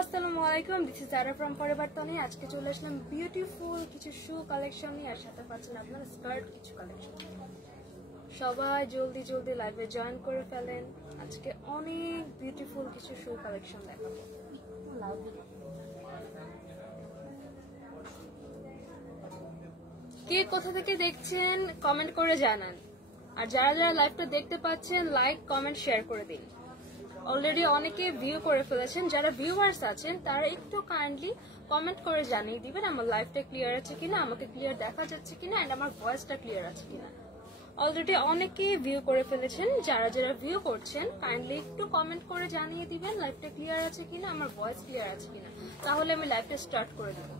আসসালামু আলাইকুম, this is Zara from পরিবর্তনে। আজকে চলে আসলাম বিউটিফুল কিছু শু কালেকশন নিয়ে, আর সাথে পাচ্ছেন আপনারা স্কার্ট কিছু কালেকশন। সবাই জলদি জলদি লাইভে জয়েন করে ফেলেন। আজকে অনেক বিউটিফুল কিছু শু কালেকশন দেখাবো। কে কোথা থেকে দেখছেন কমেন্ট করে জানান, আর যারা যারা লাইভটা দেখতে পাচ্ছেন লাইক কমেন্ট শেয়ার করে দিন। অলরেডি অনেকে ভিউ করে ফেলেছেন, যারা ভিউয়ার্স আছেন তারা একটু কাইন্ডলি কমেন্ট করে জানিয়ে দিবেন আমার লাইভটা ক্লিয়ার আছে কিনা, আমাকে ক্লিয়ার দেখা যাচ্ছে কিনা, এন্ড আমার ভয়েসটা ক্লিয়ার আছে কিনা। অলরেডি অনেকেই ভিউ করে ফেলেছেন, যারা যারা ভিউ করছেন কাইন্ডলি একটু কমেন্ট করে জানিয়ে দিবেন লাইভটা ক্লিয়ার আছে কিনা, আমার ভয়েস ক্লিয়ার আছে কিনা, তাহলে আমি লাইভটা স্টার্ট করে দেব।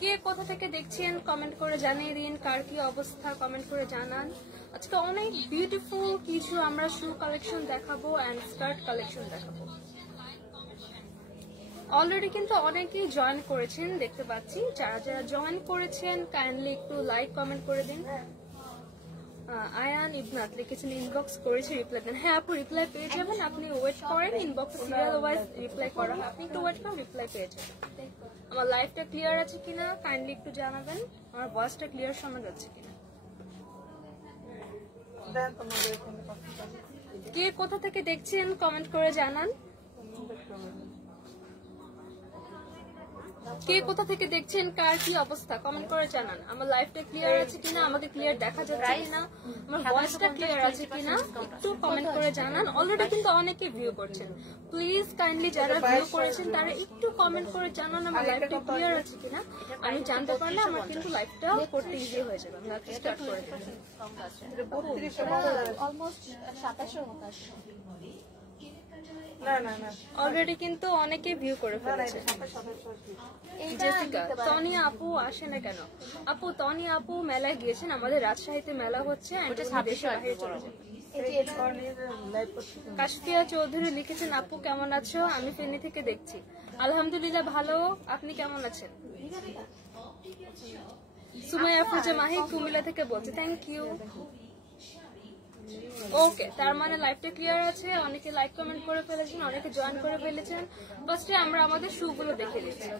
কে কোথা থেকে দেখছেন কমেন্ট করে জানিয়ে দিন, কার কি অবস্থা কমেন্ট করে জানান। আজকে অনেক বিউটিফুল কিছু আমরা শু কালেকশন দেখাবো এন্ড স্কার্ট কালেকশন দেখাবো। অলরেডি কিন্তু অনেকেই জয়েন করেছেন দেখতে পাচ্ছি, যারা যারা জয়েন করেছেন কাইন্ডলি একটু লাইক কমেন্ট করে দিন। আয়ান ইবনাত লিখেছেন ইনবক্স করেছে, রিপ্লাই দেন। হ্যাঁ আপু, রিপ্লাই পেয়ে যাবেন, আপনি ওয়েট করেন, ইনবক্স সিরিয়াল ওয়াইজ রিপ্লাই করা হয়, আপনি একটু ওয়েট করেন, রিপ্লাই পেয়ে যাবেন। আমার লাইভটা ক্লিয়ার আছে কিনা কাইন্ডলি একটু জানাবেন, আমার ভয়েসটা ক্লিয়ার শোনা যাচ্ছে কিনা। কে কোথা থেকে দেখছেন কমেন্ট করে জানান। কে কোথা থেকে দেখছেন, কার কি অবস্থা কমেন্ট করে জানান। আমার লাইভটা ক্লিয়ার আছে কিনা, আমাকে ক্লিয়ার দেখা যাচ্ছে কিনা, আমার ভয়েসটা ক্লিয়ার আছে কিনা একটু কমেন্ট করে জানান। অলরেডি কিন্তু অনেকে ভিউ করছেন, প্লিজ কাইন্ডলি যারা ভিউ করেছেন তারা একটু কমেন্ট করে জানান আমার লাইভটা ক্লিয়ার আছে কিনা। আমি জানতে পারলে আমার কিন্তু লাইভটা করতে ইজি হয়ে যাবে। আমি লাইভটা স্টার্ট করে দেব। অলমোস্ট 2700 মতো আসছে। অলরেডি কিন্তু অনেকে ভিউ করে ফেলেছে। জেসিকা, তনিয়া আপু আসে না কেন? আপু তনিয়া আপু মেলায় গিয়েছেন, আমাদের রাজশাহীতে মেলা হচ্ছে, কাশফিয়া চৌধুরী লিখেছেন আপু কেমন আছো, আমি ফেনী থেকে দেখছি। আলহামদুলিল্লাহ ভালো, আপনি কেমন আছেন? সুমাইয়া ফুজা মাহি কুমিল্লা থেকে বলছে, থ্যাংক ইউ। ওকে, তার মানে লাইভটা ক্লিয়ার আছে, অনেকে লাইক কমেন্ট করে ফেলেছেন, অনেকে জয়েন করে ফেলেছেন। ফার্স্টে আমরা আমাদের শু গুলো দেখে দিচ্ছি।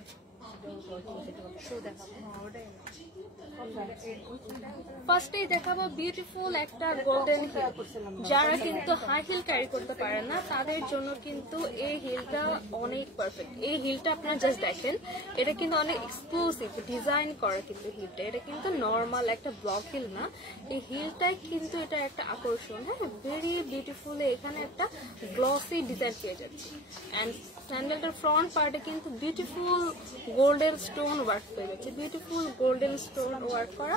ফার্স্টেই দেখাবো বিউটিফুল একটা গোল্ডেন হিল। যারা কিন্তু হাই হিল ক্যারি করতে পারেন না তাদের জন্য কিন্তু এই হিলটা অনেক পারফেক্ট। এই হিলটা আপনারা জাস্ট দেখেন, এটা কিন্তু অনেক এক্সক্লুসিভ ডিজাইন করা, কিন্তু হিলটা এটা কিন্তু নর্মাল একটা ব্লক হিল না, এই হিলটাই কিন্তু এটা একটা আকর্ষণ। হ্যাঁ, ভেরি বিউটিফুল, এখানে একটা গ্লসি ডিজাইন পেয়ে যাচ্ছি। অ্যান্ড স্যান্ডেলটার ফ্রন্ট পার্টে কিন্তু বিউটিফুল গোল্ডেন স্টোন ওয়ার্ক পেয়ে যাচ্ছে, বিউটিফুল গোল্ডেন স্টোন ওয়ার্ক করা।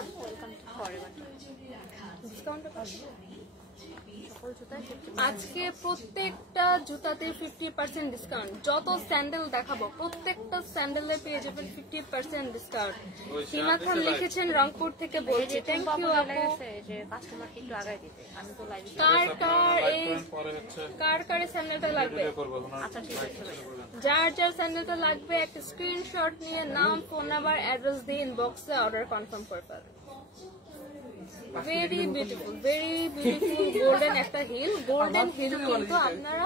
আজকে প্রত্যেকটা জুতাতে 50% ডিসকাউন্ট। যত স্যান্ডেল দেখাবো প্রত্যেকটা স্যান্ডেলে পেয়ে যাবেন 50% ডিসকাউন্ট। হিমা খান লিখেছেন রংপুর থেকে বলছি, থ্যাংক ইউ আপু। কার কার স্যান্ডেলটা লাগবে, যার যার স্যান্ডেলটা লাগবে একটা স্ক্রিনশট নিয়ে নাম, ফোন নাম্বার, অ্যাড্রেস দিয়ে ইনবক্সে অর্ডার কনফার্ম করে ফেলবেন। ভেরি বিউটিফুল গোল্ডেন একটা হিল। গোল্ডেন হিল কিন্তু আপনারা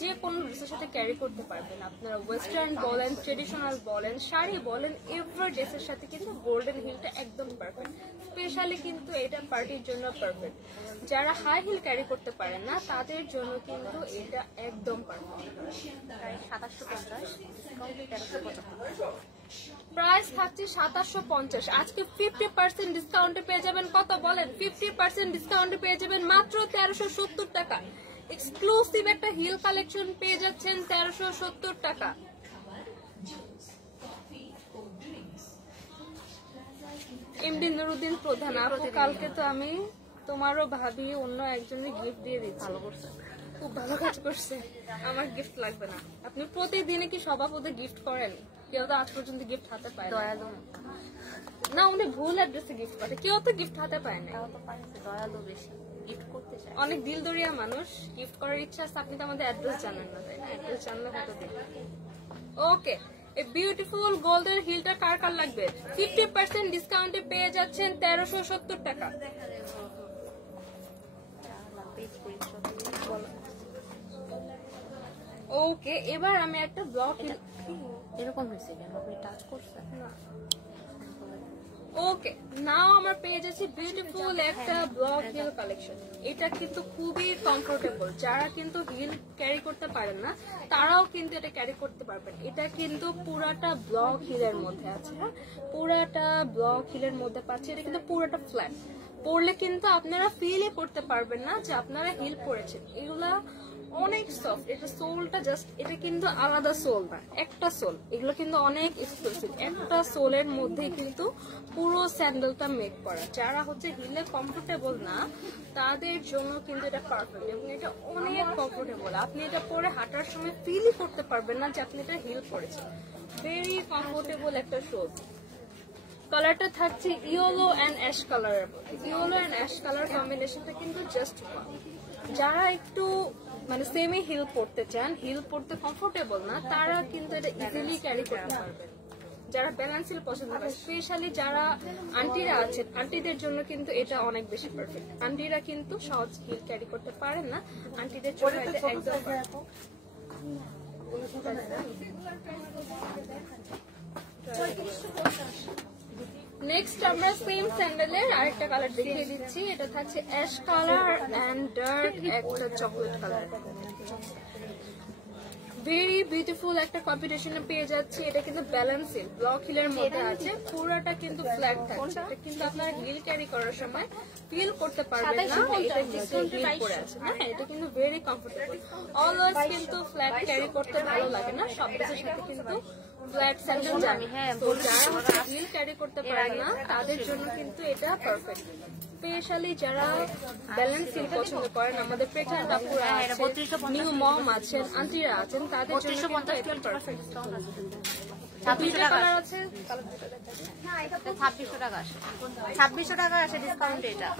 যে কোনো ড্রেসের সাথে ক্যারি করতে পারবেন। আপনারা ওয়েস্টার্ন বলেন, ট্রেডিশনাল বলেন, শাড়ি বলেন, এভরি ড্রেসের সাথে কিন্তু গোল্ডেন হিলটা একদম পারফেক্ট। স্পেশালি কিন্তু এটা পার্টির জন্য পারফেক্ট। যারা হাই হিল ক্যারি করতে পারেন না তাদের জন্য কিন্তু এটা একদম পারফেক্ট। 2750 প্রাইস থাকছে 2750। আজকে 50% ডিসকাউন্টে পেয়ে যাবেন কত বলেন? 50% ডিসকাউন্টে পেয়ে যাবেন মাত্র 1370 টাকা। এক্সক্লুসিভ একটা হিল কালেকশন পেয়ে যাচ্ছেন 1370 টাকা। এমডি নুরুদ্দিন প্রধান আপু, কালকে তো আমি তোমারও ভাবি অন্য একজনের গিফট দিয়ে দিচ্ছি। ভালো করছে, খুব ভালো কাজ করছে। আমার গিফট লাগবে না। আপনি প্রতিদিনে কি সভাপতি গিফট করেন? কেউ তো আজ পর্যন্ত গিফট হাতে পায় না, উনি ভুল অ্যাড্রেসে গিফট করে, কেউ তো গিফট হাতে পায় না। অনেক দিলদরিয়া মানুষ, গিফট করার ইচ্ছা আছে, আপনি তো আমাদের অ্যাড্রেস জানেন না, তাই না? অ্যাড্রেস জানলে হয়তো দিন। ওকে, এই বিউটিফুল গোল্ডেন হিলটা কার কার লাগবে? 50% ডিসকাউন্টে পেয়ে যাচ্ছেন 1370 টাকা। ওকে, এবার আমি একটা ব্লক এরকম হয়েছে কেন? আপনি টাচ করছেন না? ওকে, নাও আমার পেয়ে যাচ্ছি বিউটিফুল একটা ব্লক হিল কালেকশন। এটা কিন্তু খুবই কমফোর্টেবল, যারা কিন্তু হিল ক্যারি করতে পারেন না তারাও কিন্তু এটা ক্যারি করতে পারবেন। এটা কিন্তু পুরাটা ব্লক হিলের মধ্যে আছে, হ্যাঁ পুরাটা ব্লক হিলের মধ্যে পাচ্ছি। এটা কিন্তু পুরাটা ফ্ল্যাট, পরলে কিন্তু আপনারা ফিলই করতে পারবেন না যে আপনারা হিল পরেছেন। এগুলা অনেক সফট, এটা সোলটা জাস্ট, এটা কিন্তু আলাদা সোল না, একটা সোল। এগুলো কিন্তু অনেক এক্সক্লুসিভ, একটা সোলের মধ্যে কিন্তু পুরো স্যান্ডেলটা মেক করা। যারা হচ্ছে হিলে কমফোর্টেবল না তাদের জন্য কিন্তু এটা পারফেক্ট, এবং এটা অনেক কমফোর্টেবল। আপনি এটা পরে হাঁটার সময় ফিলই করতে পারবেন না যে আপনি এটা হিল পরেছেন। ভেরি কমফোর্টেবল একটা শোজ। কালারটা থাকছে ইয়েলো অ্যান্ড অ্যাশ কালারের মধ্যে। ইয়েলো অ্যান্ড অ্যাশ কালার কম্বিনেশনটা কিন্তু জাস্ট ওয়াও। যারা একটু মানে সেমি হিল পড়তে চান, হিল পড়তে কমফোর্টেবল না, তারা কিন্তু এটা ইজিলি ক্যারি করতে পারবেন। যারা ব্যালেন্স হিল পছন্দ করে, স্পেশালি যারা আন্টিরা আছেন, আন্টিদের জন্য কিন্তু এটা অনেক বেশি পারফেক্ট। আন্টিরা কিন্তু সহজ হিল ক্যারি করতে পারেন না, আন্টিদের জন্য এটা একদম নেক্সট আমরা সেম স্যান্ডেলের আরেকটা কালার দেখিয়ে দিচ্ছি। এটা থাকছে অ্যাশ কালার এন্ড ডার্ক একটা চকলেট কালার। ভেরি বিউটিফুল একটা কম্বিনেশনে পেয়ে যাচ্ছে। এটা কিন্তু ব্যালেন্স হিল, ব্লক হিলের মধ্যে আছে, পুরোটা কিন্তু ফ্ল্যাট থাকছে। এটা কিন্তু আপনারা হিল ক্যারি করার সময় ফিল করতে পারবেন না এটা কিন্তু হিল পরে আছে। হ্যাঁ, এটা কিন্তু ভেরি কমফোর্টেবল। অলওয়েজ কিন্তু ফ্ল্যাট ক্যারি করতে ভালো লাগে না, সব কিছুর সাথে কিন্তু ফ্ল্যাট স্যান্ডেল জানি। তো যারা হিল ক্যারি করতে পারেন না তাদের জন্য কিন্তু এটা পারফেক্ট। স্পেশালি যারা ব্যালেন্স হিল পছন্দ করেন, আমাদের প্রেগন্যান্ট আপুরা আছেন, নিউ মম আছেন, আন্টিরা আছেন, তাদের জন্য কিন্তু এটা পারফেক্ট। 2600 টাকা আছে, 2600 টাকা আসে, 2600 টাকা আসে ডিসকাউন্ট। এটা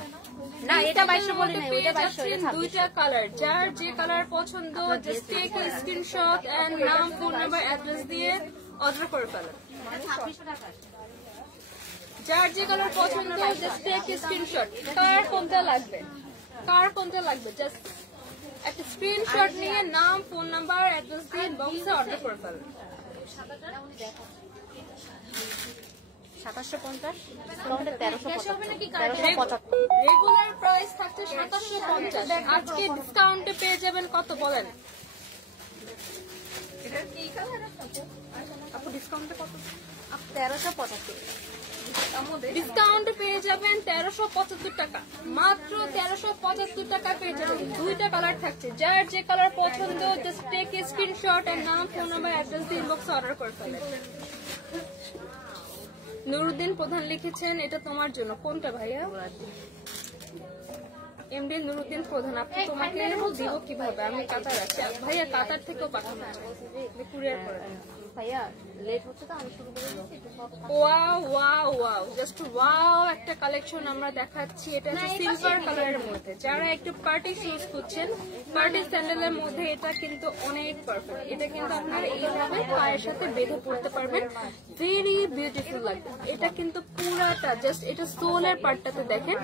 না, এটা 2200 বলি না, ওইটা 2200। দুইটা কালার, যার যে কালার পছন্দ just take a screenshot and নাম, ফোন নাম্বার, অ্যাড্রেস দিয়ে অর্ডার করে ফেলেন। 2600 টাকা আসে। যার যে কালার পছন্দ জাস্ট টেক এ স্ক্রিনশট। কার কোনটা লাগবে, কার কোনটা লাগবে, জাস্ট একটা স্ক্রিনশট নিয়ে নাম, ফোন নাম্বার, অ্যাড্রেস দিয়ে ইনবক্সে অর্ডার করে ফেলেন। 2750 ডিসকাউন্টে 1375। রেগুলার প্রাইস থাকছে 2750, আজকে ডিসকাউন্টে পেয়ে যাবেন কত বলেন? আপু ডিসকাউন্টে কত? 1375। ডিসকাউন্ট পেয়ে যাবেন 1375 টাকা, মাত্র 1375 টাকা পেয়ে যাবেন। দুইটা কালার থাকছে, যার যে কালার পছন্দ জাস্ট টেক এ স্ক্রিনশট এর নাম, ফোন নাম্বার, অ্যাড্রেস দিয়ে ইনবক্সে অর্ডার করে ফেলেন। নুরুদ্দিন প্রধান লিখেছেন এটা তোমার জন্য, কোনটা ভাইয়া? এমডি নুরুদ্দিন প্রধান, আপনি তোমাকে দিব কিভাবে? আমি কাতার আছি ভাইয়া, কাতার থেকেও পাঠানো কুরিয়ার করে ভাইয়া লেট হচ্ছে তো, আমি শুরু করে দিচ্ছি। Wow wow wow, just wow একটা কালেকশন আমরা দেখাচ্ছি। এটা হচ্ছে সিলভার কালারের মধ্যে। যারা একটু পার্টি শুজ খুঁজছেন, পার্টি স্যান্ডেলের মধ্যে এটা কিন্তু অনেক পারফেক্ট। এটা কিন্তু আপনারা এইভাবে পায়ের সাথে বেঁধে পড়তে পারবেন, ভেরি বিউটিফুল লাগবে। এটা কিন্তু পুরাটা জাস্ট, এটা সোলের পার্টটাতে দেখেন,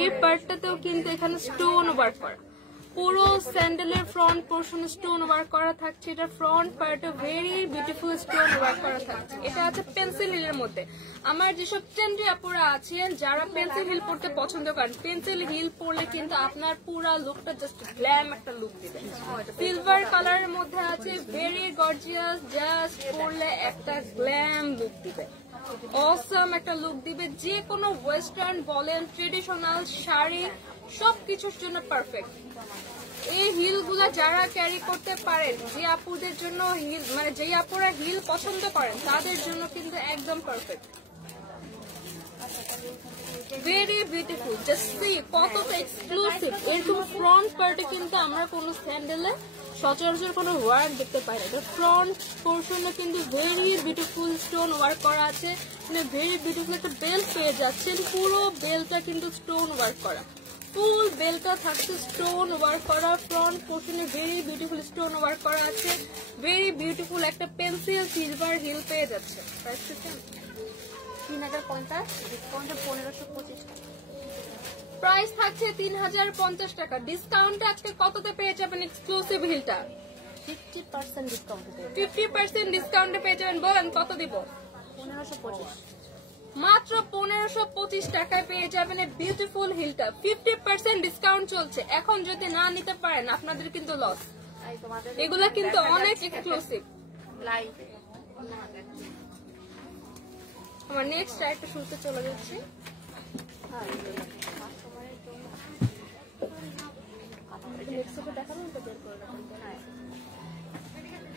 এই পার্টটাতেও কিন্তু এখানে স্টোন ওয়ার্ক করা। পুরো স্যান্ডেলের ফ্রন্ট পোর্শনে স্টোন ওয়ার্ক করা থাকছে। এটা ফ্রন্ট পার্টে ভেরি বিউটিফুল স্টোন ওয়ার্ক করা থাকছে। এটা আছে পেন্সিল হিলের মধ্যে। আমার যেসব ট্রেন্ডি আপুরা আছেন যারা পেন্সিল হিল পরতে পছন্দ করেন, পেন্সিল হিল পরলে কিন্তু আপনার পুরো লুকটা জাস্ট গ্ল্যাম একটা লুক দিবে। সিলভার কালারের মধ্যে আছে, ভেরি গর্জিয়াস, জাস্ট পরলে একটা গ্ল্যাম লুক দিবে, অসম একটা লুক দিবে। যে কোনো ওয়েস্টার্ন বলেন, ট্রেডিশনাল শাড়ি, সবকিছুর জন্য পারফেক্ট। এই হিল গুলা যারা ক্যারি করতে পারেন, যে আপুদের জন্য হিল মানে যে আপুরা হিল পছন্দ করেন তাদের জন্য কিন্তু একদম perfect, very beautiful. Just see কতটা এক্সক্লুসিভ। এরকম ফ্রন্ট পার্টে কিন্তু আমরা কোনো স্যান্ডেলে সচরাচর কোনো ওয়ার্ক দেখতে পাই না। এটা ফ্রন্ট পোর্শনে কিন্তু ভেরি বিউটিফুল স্টোন ওয়ার্ক করা আছে, মানে ভেরি বিউটিফুল একটা বেল্ট পেয়ে যাচ্ছেন। পুরো বেল্টটা কিন্তু স্টোন ওয়ার্ক করা, ফুল বেলটা থাকছে স্টোন ওয়ার্ক করা। ফ্রন্ট পোর্শনে ভেরি বিউটিফুল স্টোন ওয়ার্ক করা আছে, ভেরি বিউটিফুল একটা পেন্সিল সিলভার হিল পেয়ে যাচ্ছে। প্রাইস 3050, ডিসকাউন্টে 1525 টাকা। প্রাইস থাকছে 3050 টাকা, ডিসকাউন্টে আজকে কততে পেয়ে যাবেন এক্সক্লুসিভ হিলটা? 50% ডিসকাউন্ট 50% ডিসকাউন্টে পেয়ে যাবেন। বলেন কত দিব? 1525 মাত্র 1525 টাকায় পেয়ে যাবেন এই বিউটিফুল হিলটা। 50% ডিসকাউন্ট চলছে, এখন যদি না নিতে পারেন আপনাদের কিন্তু লস। এগুলা কিন্তু অনেক এক্সক্লুসিভ। লাইভ আমার নেক্সট একটা শুরুতে চলে যাচ্ছি।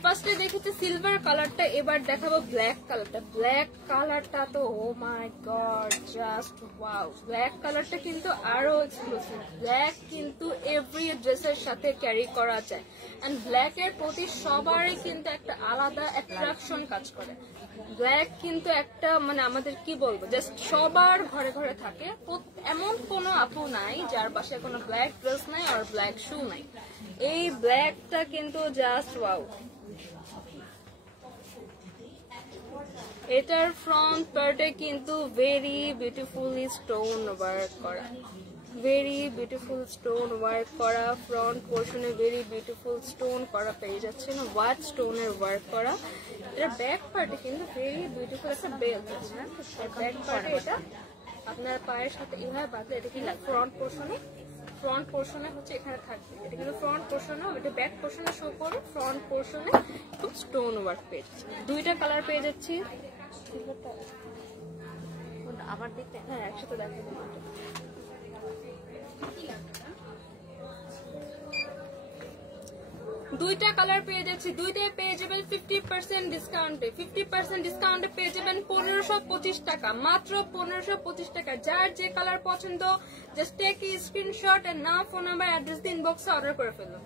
ফার্স্টে দেখেছি সিলভার কালারটা, এবার দেখাবো ব্ল্যাক কালারটা। ব্ল্যাক কালারটা তো ও my god just wow. Black কালারটা কিন্তু আরো এক্সক্লুসিভ। ব্ল্যাক কিন্তু এভরি ড্রেসের সাথে ক্যারি করা যায়, এন্ড ব্ল্যাক এর প্রতি সবারই কিন্তু একটা আলাদা অ্যাট্রাকশন কাজ করে। ব্ল্যাক কিন্তু একটা মানে আমাদের কি বলবো, জাস্ট সবার ঘরে ঘরে থাকে। এমন কোনো আপু নাই যার বাসায় কোনো ব্ল্যাক ড্রেস নাই আর ব্ল্যাক শু নাই। এই ব্ল্যাকটা কিন্তু জাস্ট ওয়াও। এটার ফ্রন্ট পার্টে কিন্তু ভেরি বিউটিফুলি স্টোন ওয়ার্ক করা, ভেরি বিউটিফুল স্টোন ওয়ার্ক করা। ফ্রন্ট পোর্শনে ভেরি বিউটিফুল স্টোন করা পেয়ে যাচ্ছেন, হোয়াইট স্টোনের ওয়ার্ক করা। এটার ব্যাক পার্টে কিন্তু ভেরি বিউটিফুল একটা বেল্ট আছে। ব্যাক পার্টে এটা আপনার পায়ের সাথে এভাবে বাঁধলে এটা কি ফ্রন্ট পোর্শনে হচ্ছে এখানে থাকবে। এটা কিন্তু ফ্রন্ট পোর্শনে, এটা ব্যাক পোর্শনে শো করে। ফ্রন্ট পোর্শনে খুব স্টোন ওয়ার্ক পেয়ে যাচ্ছি। দুইটা কালার পেয়ে যাচ্ছি। আবার দেখতে হ্যাঁ একসাথে দেখাবো। দুইটা কালার পেয়ে যাচ্ছি, দুইটাই পেয়ে যাবেন 50% ডিসকাউন্টে। 50% ডিসকাউন্টে পেয়ে যাবেন 1525 টাকা, মাত্র 1525 টাকা। যার যে কালার পছন্দ জাস্ট টেক এ স্ক্রিনশট এর নাম, ফোন নাম্বার, অ্যাড্রেস দিন, ইনবক্সে অর্ডার করে ফেলুন।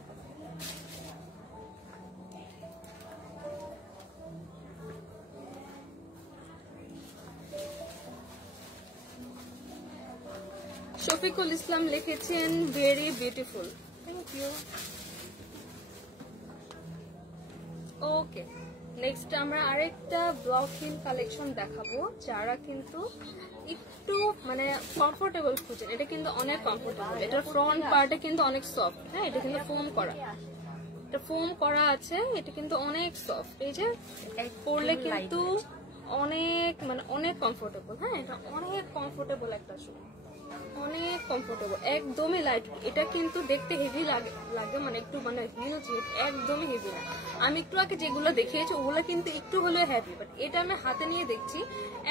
শফিকুল ইসলাম লিখেছেন very beautiful, thank you. Okay, next আমরা আরেকটা ব্লক হিল কালেকশন দেখাবো, যারা কিন্তু একটু মানে কমফোর্টেবল খুঁজেন। এটা কিন্তু অনেক কমফোর্টেবল। এটার ফ্রন্ট পার্টে কিন্তু অনেক সফট। হ্যাঁ, এটা কিন্তু ফোম করা, এটা ফোম করা আছে। এটা কিন্তু অনেক সফট। এই যে পরলে কিন্তু অনেক মানে অনেক কমফোর্টেবল। হ্যাঁ, এটা অনেক কমফোর্টেবল একটা শু, অনেক কমফোর্টেবল, একদমই লাইট। এটা কিন্তু দেখতে হেভি লাগে মানে একটু মানে হিল একদমই হেভি না। আমি একটু আগে যেগুলো দেখিয়েছি ওগুলো কিন্তু একটু হলেও হেভি, বাট এটা আমি হাতে নিয়ে দেখছি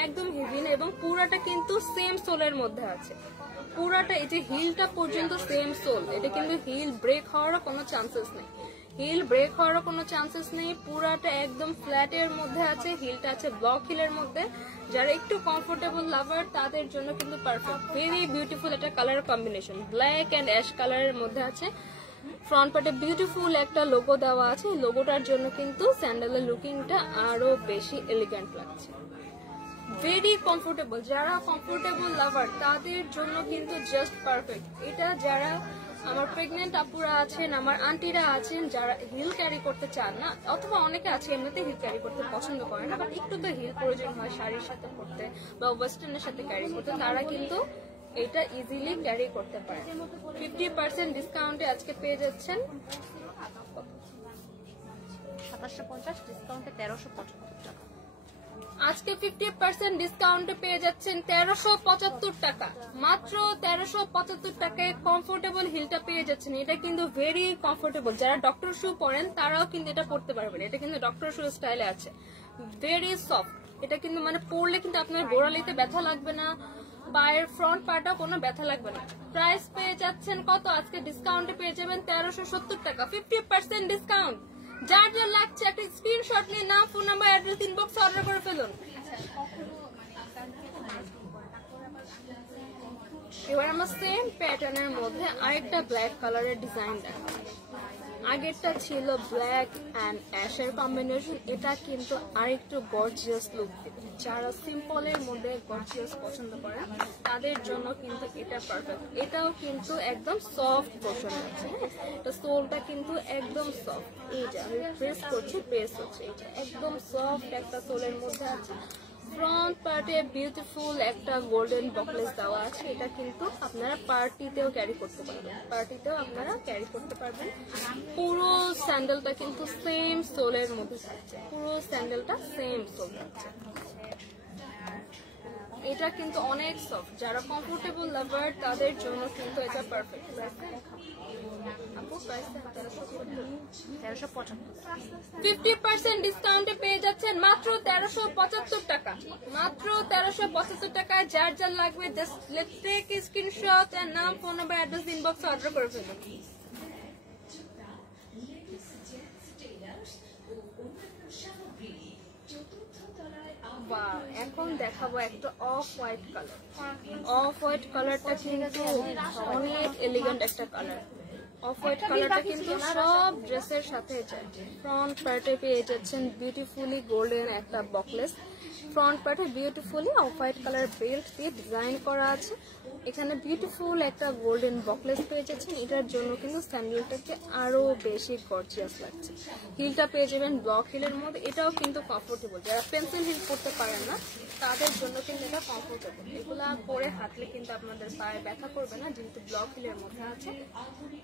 একদম হেভি না। এবং পুরাটা কিন্তু সেম সোলের মধ্যে আছে, পুরাটা এই যে হিলটা পর্যন্ত সেম সোল। এটা কিন্তু হিল ব্রেক হওয়ারও কোনো চান্সেস নেই, হিল ব্রেক হওয়ারও কোনো চান্সেস নেই। পুরাটা একদম ফ্ল্যাটের মধ্যে আছে, হিলটা আছে ব্লক হিলের মধ্যে। যারা একটু কমফোর্টেবল লাভার তাদের জন্য কিন্তু পারফেক্ট। ভেরি বিউটিফুল একটা colour combination, black and ash কালারের মধ্যে আছে। ফ্রন্ট পার্টে বিউটিফুল একটা লোগো দেওয়া আছে। লোগোটার জন্য কিন্তু স্যান্ডেলের লুকিংটা আরো বেশি এলিগেন্ট লাগছে। ভেরি কমফোর্টেবল, যারা কমফোর্টেবল লাভার তাদের জন্য কিন্তু জাস্ট পারফেক্ট এটা। যারা আমার প্রেগনেন্ট আপুরা আছেন, আমার আন্টিরা আছেন, যারা হিল ক্যারি করতে চান না, অথবা অনেকে আছে এমনিতে হিল ক্যারি করতে পছন্দ করে না, বাট একটু তো হিল প্রয়োজন হয় শাড়ির সাথে পরতে বা ওয়েস্টার্নের সাথে ক্যারি করতে, তারা কিন্তু এটা ইজিলি ক্যারি করতে পারে। 50% ডিসকাউন্টে আজকে পেয়ে যাচ্ছেন 2750, ডিসকাউন্টে 1375 টাকা। আজকে 50% ডিসকাউন্টে পেয়ে যাচ্ছেন 1375 টাকা, মাত্র 1375 টাকায় কমফোর্টেবল হিলটা পেয়ে যাচ্ছেন। এটা কিন্তু ভেরি কমফোর্টেবল। যারা ডক্টর শু পরেন তারাও কিন্তু এটা পরতে পারবেন। এটা কিন্তু ডক্টর শু স্টাইলে আছে, ভেরি সফট। এটা কিন্তু মানে পরলে কিন্তু আপনার গোড়ালিতে ব্যথা লাগবে না, পায়ের ফ্রন্ট পার্টও কোনো ব্যথা লাগবে না। প্রাইস পেয়ে যাচ্ছেন কত? আজকে ডিসকাউন্টে পেয়ে যাবেন 1370 টাকা, 50% ডিসকাউন্ট। যার যার লাগছে একটা স্ক্রিনশট নিয়ে নাম, ফোন নাম্বার, অ্যাড্রেস ইনবক্সে অর্ডার করে ফেলুন। এবার আমার সেম প্যাটার্নের মধ্যে আরেকটা ব্ল্যাক কালারের ডিজাইন দেখা। আগেরটা ছিল ব্ল্যাক অ্যান্ড অ্যাশের কম্বিনেশন, এটা কিন্তু আরেকটু গর্জিয়াস লুক দেবে। যারা সিম্পলের মধ্যে গর্জিয়াস পছন্দ করেন তাদের জন্য কিন্তু এটা পারফেক্ট। এটাও কিন্তু একদম সফট পোর্শন আছে। হ্যাঁ, তো সোলটা কিন্তু একদম সফট। এই যে আমি প্রেস করছি, প্রেস হচ্ছে, এটা একদম সফট একটা সোলের মধ্যে আছে। ফ্রন্ট পার্টে বিউটিফুল একটা গোল্ডেন বকলেস দেওয়া আছে। এটা কিন্তু আপনারা পার্টিতেও ক্যারি করতে পারবেন, পুরো স্যান্ডেলটা কিন্তু সেম সোলের মধ্যে থাকছে, পুরো স্যান্ডেলটা সেম সোল থাকছে। এটা কিন্তু অনেক সফট, যারা কমফোর্টেবল লাভার তাদের জন্য কিন্তু এটা পারফেক্ট। 50% ডিসকাউন্টে পেয়ে যাচ্ছেন মাত্র 1375 টাকা, মাত্র 1375 টাকায়। যার যার লাগবে just let's take screenshot and নাম, ফোন নাম্বার, অ্যাড্রেস ইনবক্সে অর্ডার করে ফেলুন। এখন দেখাবো একটা off white colour. Off white কালারটা কিন্তু অনেক এলিগেন্ট একটা কালার। অফ হোয়াইট কালারটা কিন্তু সব ড্রেসের সাথে যায়। ফ্রন্ট পার্টে পেয়ে যাচ্ছেন বিউটিফুলি গোল্ডেন একটা বকলেস, ফ্রন্ট পার্টে beautifully of white colour belt দিয়ে ডিজাইন করা আছে। এখানে বিউটিফুল একটা গোল্ডেন বকলেস পেয়ে যাচ্ছেন। এটার জন্য কিন্তু স্যান্ডেলটাকে আরো বেশি গর্জিয়াস লাগছে। হিলটা পেয়ে যাবেন ব্লক হিলের মধ্যে, এটাও কিন্তু কমফোর্টেবল। যারা পেন্সিল হিল পরতে পারেন না তাদের জন্য কিন্তু এটা কমফোর্টেবল। এগুলা পরে হাঁটলে কিন্তু আপনাদের পায়ে ব্যথা করবে না, যেহেতু ব্লক হিলের মধ্যে আছে,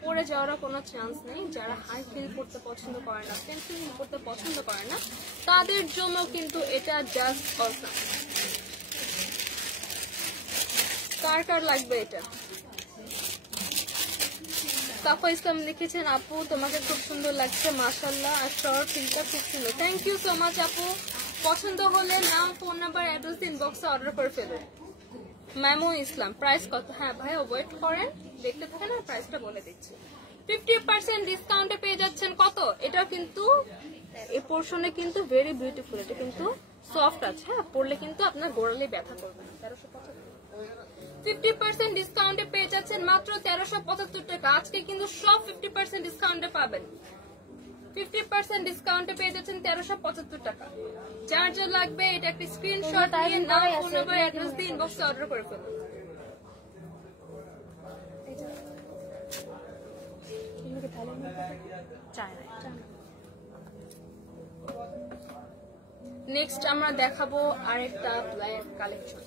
পরে যাওয়ারও কোনো চান্স নেই। যারা হাই হিল পরতে পছন্দ করে না, পেন্সিল হিল পরতে পছন্দ করে না, তাদের জন্য কিন্তু এটা জাস্ট অসাম। কার কার লাগবে এটা? সাফা ইসলাম লিখেছেন, আপু তোমাকে খুব সুন্দর লাগছে, মাশাআল্লাহ, আর শর্ট হিলটা খুব সুন্দর। থ্যাংক ইউ সো মাচ আপু। পছন্দ হলে নাম, ফোন নাম্বার, অ্যাড্রেস ইনবক্সে অর্ডার করে ফেলুন। ম্যামো ইসলাম, প্রাইস কত? হ্যাঁ ভাই, ওয়েট করেন, দেখতে থাকেন, আর প্রাইসটা বলে দিচ্ছি। 50% ডিসকাউন্টে পেয়ে যাচ্ছেন কত? এটা কিন্তু এই পোর্শনে কিন্তু ভেরি বিউটিফুল, এটা কিন্তু সফট আছে। হ্যাঁ, পরলে কিন্তু আপনার গোড়ালি ব্যথা করবে না। 50% ডিসকাউন্টে পেয়ে যাচ্ছেন মাত্র 1375 টাকা। আজকে কিন্তু সব 50% ডিসকাউন্টে পাবেন। 50% ডিসকাউন্টে পেয়ে যাচ্ছেন 1375 টাকা। যার যা লাগবে এটা একটা স্ক্রিনশট নিয়ে নাম, ফোন নাম্বার, অ্যাড্রেস দিয়ে ইনবক্সে অর্ডার করে ফেলুন। নেক্সট আমরা দেখাবো আরেকটা ব্ল্যাক কালেকশন।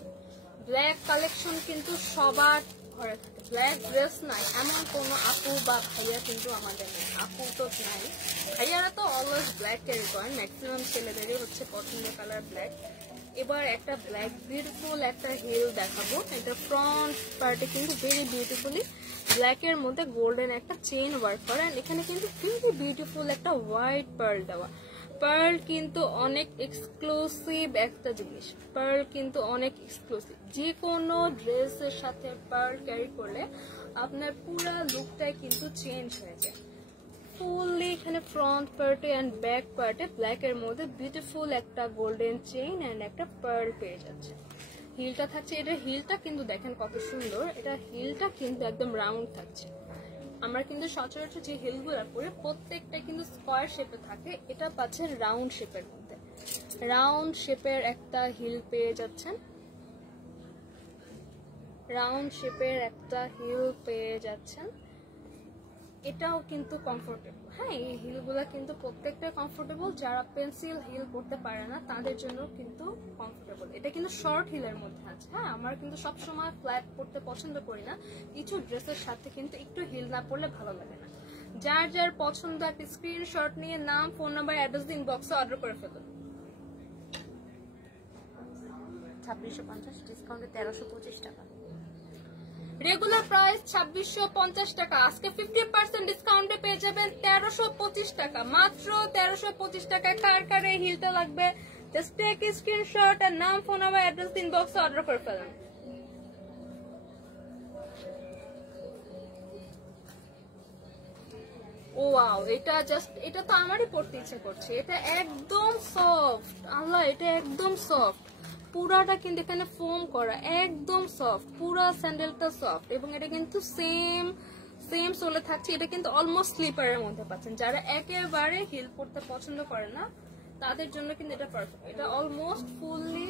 ব্ল্যাক কালেকশন কিন্তু সবার ঘরে থাকে। ব্ল্যাক ড্রেস নাই এমন কোনো আপু বা ভাইয়া কিন্তু আমাদের নেই। আপু তো নাই, ভাইয়ারা তো অলওয়েজ ব্ল্যাক ক্যারি করেন, ম্যাক্সিমাম ছেলেদেরই হচ্ছে পছন্দের কালার ব্ল্যাক। এবার একটা ব্ল্যাক বিউটিফুল একটা হিল দেখাবো। এটা ফ্রন্ট পার্টে কিন্তু ভেরি বিউটিফুলি ব্ল্যাকের মধ্যে গোল্ডেন একটা চেইন ওয়ার্ক করা, এখানে কিন্তু ভেরি বিউটিফুল একটা হোয়াইট পার্ল দেওয়া। পার্ল কিন্তু অনেক এক্সক্লুসিভ একটা জিনিস, পার্ল কিন্তু অনেক এক্সক্লুসিভ। যে কোনো ড্রেসের সাথে পার্ল ক্যারি করলে আপনার পুরো লুকটাই কিন্তু চেঞ্জ হয়ে যায়। ফুললি এখানে ফ্রন্ট পার্টে অ্যান্ড ব্যাক পার্টে ব্ল্যাকের মধ্যে বিউটিফুল একটা গোল্ডেন চেইন অ্যান্ড একটা পার্ল পেয়ে যাচ্ছে। হিলটা থাকছে, এটা হিলটা কিন্তু দেখেন কত সুন্দর, এটা হিলটা কিন্তু একদম রাউন্ড থাকছে। আমরা কিন্তু সচরাচর যে হিলগুলো পরে প্রত্যেকটা কিন্তু স্কোয়ার শেপে থাকে, এটা পাচ্ছেন রাউন্ড শেপের মধ্যে। রাউন্ড শেপের একটা হিল পেয়ে যাচ্ছেন, রাউন্ড শেপের একটা হিল পেয়ে যাচ্ছেন। এটাও কিন্তু কমফোর্টেবল। হ্যাঁ, এই হিলগুলো কিন্তু প্রত্যেকটা কমফোর্টেবল। যারা পেন্সিল হিল পরতে পারে না তাদের জন্য কিন্তু কমফোর্টেবল। এটা কিন্তু শর্ট হিলের মধ্যে আছে। হ্যাঁ, আমরা কিন্তু সবসময় ফ্ল্যাট পরতে পছন্দ করি না, কিছু ড্রেসের সাথে কিন্তু একটু হিল না পরলে ভালো লাগে না। যার যার পছন্দ একটা স্ক্রিনশট নিয়ে নাম, ফোন নাম্বার, অ্যাড্রেস দিন বক্সে অর্ডার করে ফেলুন। 2650 ডিসকাউন্টে 1325 টাকা। রেগুলার প্রাইস 2650 টাকা, আজকে 50% ডিসকাউন্টে পেয়ে যাবেন 1325 টাকা, মাত্র 1325 টাকায়। কার কার এই হিলটা লাগবে জাস্ট টেক স্ক্রিনশট আর নাম, ফোন নাম্বার, অ্যাড্রেস দিন বক্সে অর্ডার করে ফেলুন। ওয়াও, এটা তো আমারই পড়তে ইচ্ছে করছে। এটা একদম সফট, আল্লাহ, এটা একদম সফট। পুরাটা কিন্তু এখানে ফোম করা, একদম সফট, পুরা স্যান্ডেলটা সফট, এবং এটা কিন্তু সেম সোলে থাকছে। এটা কিন্তু অলমোস্ট স্লিপারের মধ্যে পাচ্ছেন। যারা একেবারে হিল পরতে পছন্দ করে না তাদের জন্য কিন্তু এটা পারফেক্ট। এটা অলমোস্ট ফুললি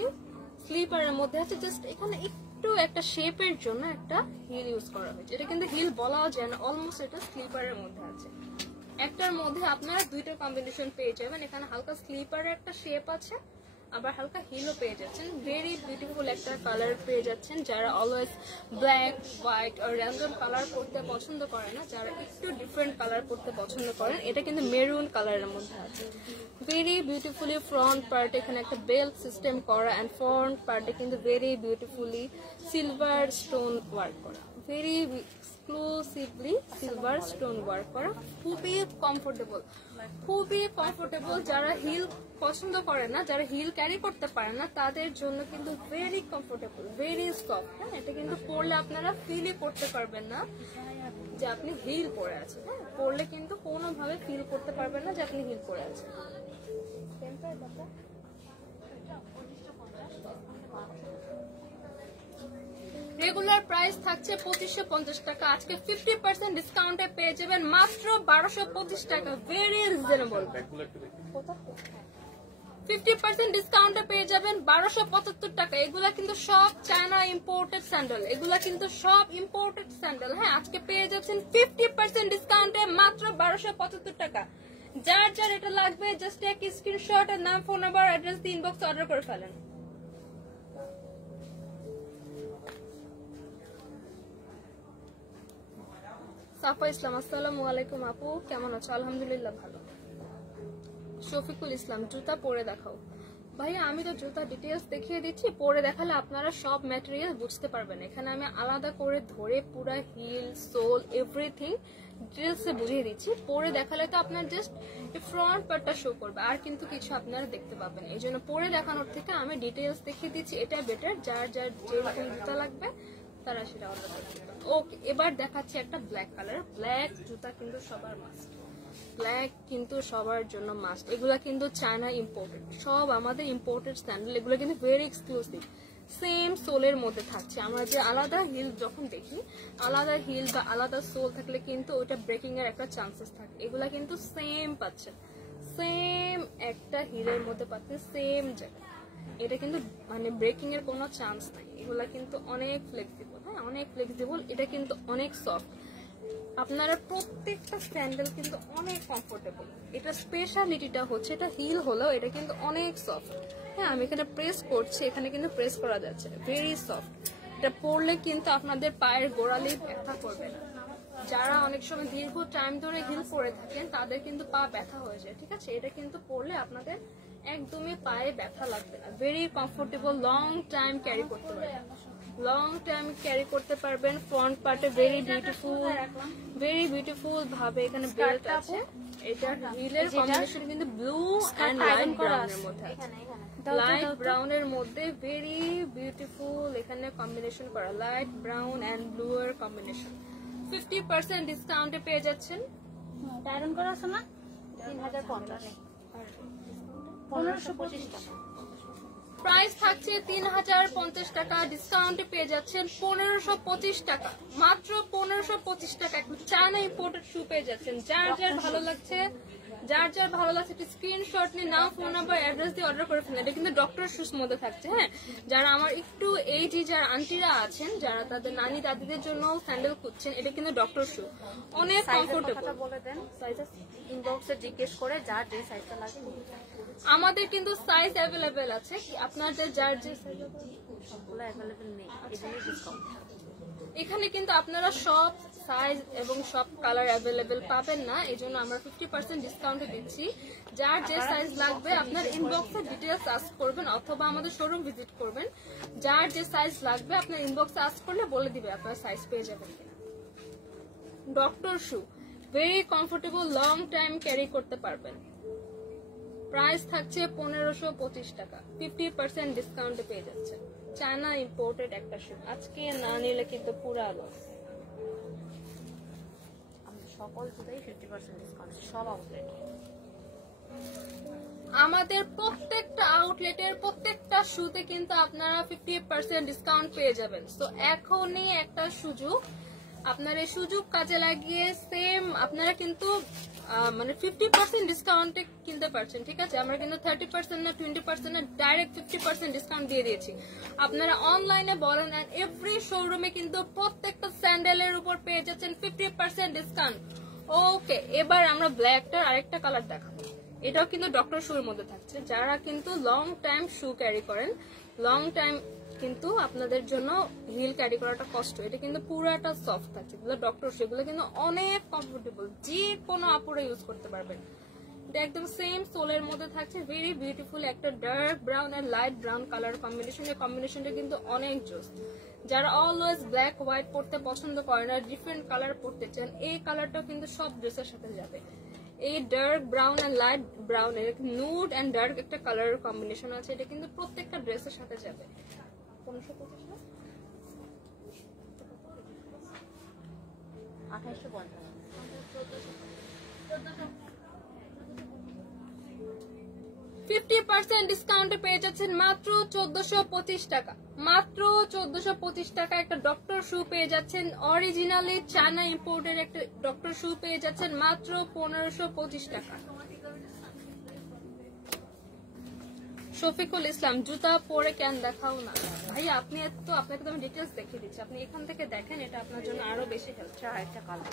স্লিপারের মধ্যে আছে, জাস্ট এখানে একটু একটা শেপের জন্য একটা হিল ইউজ করা হয়েছে। এটা কিন্তু হিল বলাও যায় না, অলমোস্ট এটা স্লিপারের মধ্যে আছে। একটার মধ্যে আপনারা দুইটা কম্বিনেশন পেয়ে যাবেন। এখানে হালকা স্লিপারের একটা শেপ আছে, আবার হালকা হিলও পেয়ে যাচ্ছেন। ভেরি বিউটিফুল একটা কালার পেয়ে যাচ্ছেন। যারা অলওয়েজ ব্ল্যাক, হোয়াইট আর র্যান্ডম কালার পরতে পছন্দ করে না, যারা একটু ডিফারেন্ট কালার পরতে পছন্দ করেন, এটা কিন্তু মেরুন কালারের মধ্যে আছে। ভেরি বিউটিফুলি ফ্রন্ট পার্ট এখানে একটা বেল্ট সিস্টেম করা, অ্যান্ড ফ্রন্ট পার্টে কিন্তু very beautifully silver stone work করা, very exclusively silver stone work করা। খুবই কমফোর্টেবল, খুবই কমফোর্টেবল। যারা হিল পছন্দ করে না, যারা হিল ক্যারি করতে পারে না, তাদের জন্য কিন্তু ভেরি কমফোর্টেবল, ভেরি সফট। হ্যাঁ, এটা কিন্তু পরলে আপনারা ফিলই করতে পারবেন না যে আপনি হিল পরে আছেন। হ্যাঁ, পরলে কিন্তু কোনোভাবে ফিল করতে পারবেন না যে আপনি হিল পরে আছেন। রেগুলার প্রাইস থাকছে 2550 টাকা, আজকে 50% ডিসকাউন্টে পেয়ে যাবেন মাত্র 1225 টাকা। Very reasonable. 50% ডিসকাউন্টে পেয়ে যাবেন 1275 টাকা। এগুলা কিন্তু সব চায়না ইম্পোর্টেড স্যান্ডেল, এগুলা কিন্তু সব ইম্পোর্টেড স্যান্ডেল। হ্যাঁ, আজকে পেয়ে যাচ্ছেন 50% ডিসকাউন্টে মাত্র 1275 টাকা। যার যার এটা লাগবে জাস্ট এক স্ক্রিনশট আর নাম, ফোন নাম্বার, অ্যাড্রেস দিয়ে ইনবক্স অর্ডার করে ফেলেন। সাফা ইসলাম, আসসালামু আলাইকুম আপু, কেমন আছো? আলহামদুলিল্লাহ ভালো। শফিকুল ইসলাম, জুতা পরে দেখাও। ভাইয়া আমি তো জুতা ডিটেলস দেখিয়ে দিচ্ছি, পরে দেখালে আপনারা সব ম্যাটেরিয়াল বুঝতে পারবেন। এখানে আমি আলাদা করে ধরে পুরা হিল, সোল, এভরিথিং ডিটেলসে বুঝিয়ে দিচ্ছি। পরে দেখালে তো আপনার জাস্ট ফ্রন্ট পার্টটা শো করবে, আর কিন্তু কিছু আপনারা দেখতে পাবেন। এই জন্য পরে দেখানোর থেকে আমি ডিটেলস দেখিয়ে দিচ্ছি, এটা বেটার। যার যার যেরকম জুতা লাগবে তারা সেটা অর্ডার করতে পারেন। ওকে, এবার দেখাচ্ছি একটা ব্ল্যাক কালার। ব্ল্যাক জুতা কিন্তু সবার মাস্ট, ব্ল্যাক কিন্তু সবার জন্য মাস্ট। এগুলা কিন্তু চায়না ইম্পোর্টেড, সব আমাদের ইম্পোর্টেড স্যান্ডেল। এগুলো কিন্তু ভেরি এক্সক্লুসিভ, সেম সোলের মধ্যে থাকছে। আমরা যে আলাদা হিল যখন দেখি, আলাদা হিল বা আলাদা সোল থাকলে কিন্তু ওইটা ব্রেকিং এর একটা চান্সেস থাকে। এগুলা কিন্তু সেম পাচ্ছেন, সেম একটা হিলের মধ্যে পাচ্ছেন, সেম জায়গায়। এটা কিন্তু মানে ব্রেকিং এর কোনো চান্স নাই। এগুলা কিন্তু অনেক ফ্লেক্সিবল। হ্যাঁ, অনেক ফ্লেক্সিবল। এটা কিন্তু অনেক সফট। আপনারা প্রত্যেকটা স্যান্ডেল কিন্তু অনেক কমফোর্টেবল। এটা স্পেশালিটিটা হচ্ছে এটা হিল হলেও এটা কিন্তু অনেক সফট। হ্যাঁ, আমি এখানে প্রেস করছি, এখানে কিন্তু প্রেস করা যাচ্ছে, ভেরি সফট। এটা পরলে কিন্তু আপনাদের পায়ের গোড়ালি ব্যথা করবে না। যারা অনেক সময় দীর্ঘ টাইম ধরে হিল পরে থাকেন তাদের কিন্তু পা ব্যথা হয়ে যায়, ঠিক আছে? এটা কিন্তু পরলে আপনাদের একদমই পায়ে ব্যথা লাগবে না। Very comfortable, long time carry করতে পারবেন, লং টাইম ক্যারি করতে পারবেন। ফ্রন্ট পার্টে ভেরি বিউটিফুল ভাবে এখানে বেল্ট আছে। এটা হিলের কম্বিনেশন কিন্তু ব্লু এন্ড লাইট ব্রাউনের মধ্যে আছে। লাইট ব্রাউনের মধ্যে ভেরি বিউটিফুল এখানে কম্বিনেশন করা, লাইট ব্রাউন এন্ড ব্লু এর কম্বিনেশন। 50% ডিসকাউন্টে পেয়ে যাচ্ছেন। আয়রন করা আছে না 3050, 1525 টাকা। প্রাইস থাকছে 3050 টাকা, ডিসকাউন্টে পেয়ে যাচ্ছেন 1525 টাকা, মাত্র 1525 টাকা। চায়না ইম্পোর্টেড শু পেয়ে যাচ্ছেন। যার যার ভালো লাগছে, যার যার ভালো লাগছে একটি স্ক্রিনশট নিয়ে নাম, ফোন নাম্বার, অ্যাড্রেস দিয়ে অর্ডার করে ফেলেন। এটা কিন্তু ডক্টর শুজ মধ্যে থাকছে। হ্যাঁ, যারা আমার একটু এইজি যারা আন্টিরা আছেন, যারা তাদের নানি দাদিদের জন্য স্যান্ডেল খুঁজছেন, এটা কিন্তু ডক্টর শু, অনেক কমফোর্টেবল। বলে দেন সাইজ ইনবক্সে জিজ্ঞেস করে যার যে সাইজটা লাগে। আমাদের কিন্তু সাইজ অ্যাভেলেবেল আছে, আপনাদের যার যে সাইজ সবগুলো অ্যাভেলেবেল নেই, এজন্যই ডিসকাউন্ট। এখানে কিন্তু আপনারা সব সাইজ এবং সব কালার অ্যাভেলেবেল পাবেন না, এই জন্য আমরা 50% ডিসকাউন্টে দিচ্ছি। যার যে সাইজ লাগবে আপনার ইনবক্সে ডিটেলস আস্ক করবেন অথবা আমাদের শোরুম ভিজিট করবেন। যার যে সাইজ লাগবে আপনার ইনবক্সে আস্ক করলে বলে দিবে আপনার সাইজ পেয়ে যাবেন কিনা। Doctor shoe, very comfortable, long time carry করতে পারবেন। প্রাইস থাকছে 1525 টাকা, 50% ডিসকাউন্টে পেয়ে যাচ্ছে। চায়না ইম্পোর্টেড একটা শু, আজকে না নিলে কিন্তু পুরা লস। সকল জুতাই 50% ডিসকাউন্ট, সব আউটলেট। আমাদের প্রত্যেকটা আউটলেটের প্রত্যেকটা শুতে কিন্তু আপনারা 50% ডিসকাউন্ট পেয়ে যাবেন। তো এখনই একটা সুযোগ, আপনার এই সুযোগ কাজে লাগিয়ে সেম আপনারা কিন্তু মানে 50% ডিসকাউন্টে কিনতে পারছেন, ঠিক আছে? আমরা কিন্তু 30% না 20% না ডাইরেক্ট 50% ডিসকাউন্ট দিয়ে দিয়েছি। আপনারা অনলাইনে বলেন এন্ড এভরি শোরুমে কিন্তু প্রত্যেকটা স্যান্ডেলের উপর পেয়ে যাচ্ছেন 50% ডিসকাউন্ট। ওকে, এবার আমরা ব্ল্যাকটার আরেকটা কালার দেখাবো। এটাও কিন্তু ডক্টর শু এর মধ্যে থাকছে। যারা কিন্তু লং টাইম শু ক্যারি করেন, লং টাইম কিন্তু আপনাদের জন্য হিল ক্যারি করাটা কষ্ট, এটা কিন্তু পুরাটা সফট থাকছে। এগুলো ডক্টর শু, এগুলো কিন্তু অনেক কমফোর্টেবল, যে কোনো আপুরা ইউজ করতে পারবেন। এটা একদম সেম সোলের মধ্যে থাকছে, ভেরি বিউটিফুল একটা ডার্ক ব্রাউন আর লাইট ব্রাউন কালার কম্বিনেশন। এই কম্বিনেশনটা কিন্তু অনেক জোস। যারা অলওয়েজ ব্ল্যাক হোয়াইট পরতে পছন্দ করেন আর ডিফারেন্ট কালার পরতে চান, এই কালারটাও কিন্তু সব ড্রেসের সাথে যাবে। এই ডার্ক ব্রাউন আর লাইট ব্রাউন এর নুড এন্ড ডার্ক একটা কালারের কম্বিনেশন আছে, এটা কিন্তু প্রত্যেকটা ড্রেসের সাথে যাবে। 50% ডিসকাউন্টে পেয়ে যাচ্ছেন মাত্র 1425 টাকা। মাত্র 1425 টাকা একটা ডক্টর শু পেয়ে যাচ্ছেন, অরিজিনালি চায়না ইম্পোর্টের একটা ডক্টর শু পেয়ে যাচ্ছেন মাত্র 1525 টাকা। শফিকুল ইসলাম, জুতা পরে কেন দেখাও না ভাই? আপনি তো, আপনাকে তো আমি ডিটেলস দেখিয়ে দিচ্ছি, আপনি এখান থেকে দেখেন, এটা আপনার জন্য আরো বেশি হেল্প। একটা কালার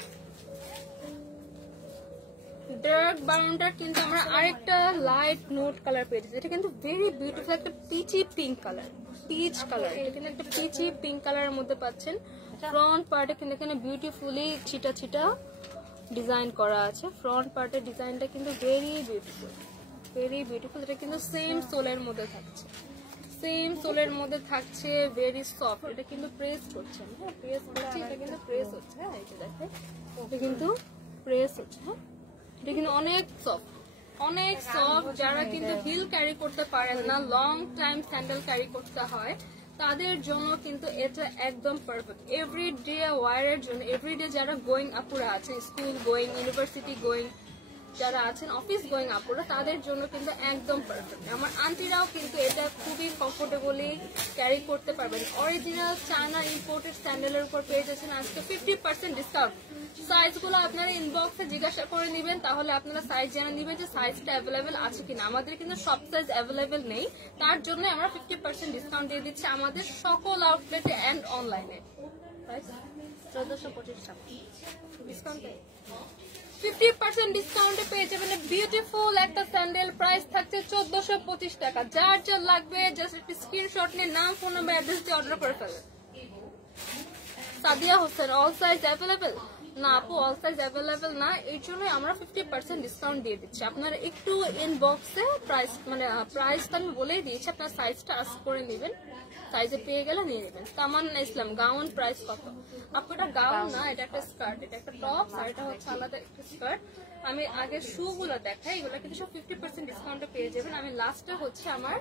ডার্ক ব্রাউনটা কিন্তু আমরা আরেকটা লাইট নোট কালার পেয়েছি, এটা কিন্তু ভেরি বিউটিফুল একটা peachy pink colour, peach colour. এটা কিন্তু একটা পিচি পিঙ্ক কালারের মধ্যে পাচ্ছেন। ফ্রন্ট পার্টে কিন্তু এখানে বিউটিফুলি ছিটা ছিটা ডিজাইন করা আছে। ফ্রন্ট পার্টের ডিজাইনটা কিন্তু ভেরি বিউটিফুল, ভেরি বিউটিফুল। এটা কিন্তু সেম সোলের মধ্যে থাকছে, সেম সোলের মধ্যে থাকছে, ভেরি সফট। এটা কিন্তু প্রেস করছেন, হ্যাঁ প্রেস করছে, এটা কিন্তু প্রেস হচ্ছে, হ্যাঁ এই যে দেখেন এটা কিন্তু প্রেস হচ্ছে, হ্যাঁ এটা কিন্তু অনেক সফট, অনেক সফট। যারা কিন্তু হিল ক্যারি করতে পারেন না, লং টাইম স্যান্ডেল ক্যারি করতে হয়, তাদের জন্য কিন্তু এটা একদম পারফেক্ট। এভরিডে ওয়ারের জন্য, এভরিডে যারা গোয়িং আপুরা আছে, স্কুল গোয়িং, ইউনিভার্সিটি গোয়িং যারা আছেন, অফিস গোয়িং আপুরা, তাদের জন্য কিন্তু একদম পারফেক্ট। আমার আন্টিরাও কিন্তু এটা খুবই কমফোর্টেবলি ক্যারি করতে পারবেন। অরিজিনাল চায়না ইম্পোর্টেড স্যান্ডেলের উপর পেয়ে যাচ্ছেন আজকে 50% ডিসকাউন্ট। সাইজগুলো আপনারা ইনবক্সে জিজ্ঞাসা করে নেবেন, তাহলে আপনারা সাইজ জেনে নেবেন যে সাইজটা অ্যাভেলেবেল আছে কিনা। আমাদের কিন্তু সব সাইজ অ্যাভেলেবেল নেই, তার জন্য আমরা 50% ডিসকাউন্ট দিয়ে দিচ্ছি আমাদের সকল আউটলেটে অ্যান্ড অনলাইনে। 1425 টাকা ডিসকাউন্ট 50% ডিসকাউন্টে পেয়ে যাবেন বিউটিফুল একটা স্যান্ডেল। প্রাইস থাকছে 1425 টাকা। যার যা লাগবে জাস্ট একটা স্ক্রিনশট নিয়ে নাম, ফোন নাম্বার, অ্যাড্রেস দিয়ে অর্ডার করে ফেলেন। Sadia Hossain, all size available না আপু, অল সাইজ অ্যাভেলেবেল না, এই জন্যই আমরা 50% ডিসকাউন্ট দিয়ে দিচ্ছি। আপনারা একটু ইনবক্সে প্রাইস, মানে প্রাইসটা আমি বলেই দিয়েছি, আপনার সাইজটা আস্ক করে নেবেন, সাইজে পেয়ে গেলে নিয়ে নেবেন। তামান্না ইসলাম, গাউন প্রাইস কত? আপু এটা গাউন না, এটা একটা স্কার্ট, এটা একটা টপ আর এটা হচ্ছে আলাদা একটা স্কার্ট। আমি আগে শু গুলো দেখাই, এগুলো কিন্তু সব 50% ডিসকাউন্টে পেয়ে যাবেন। আমি লাস্টে হচ্ছে আমার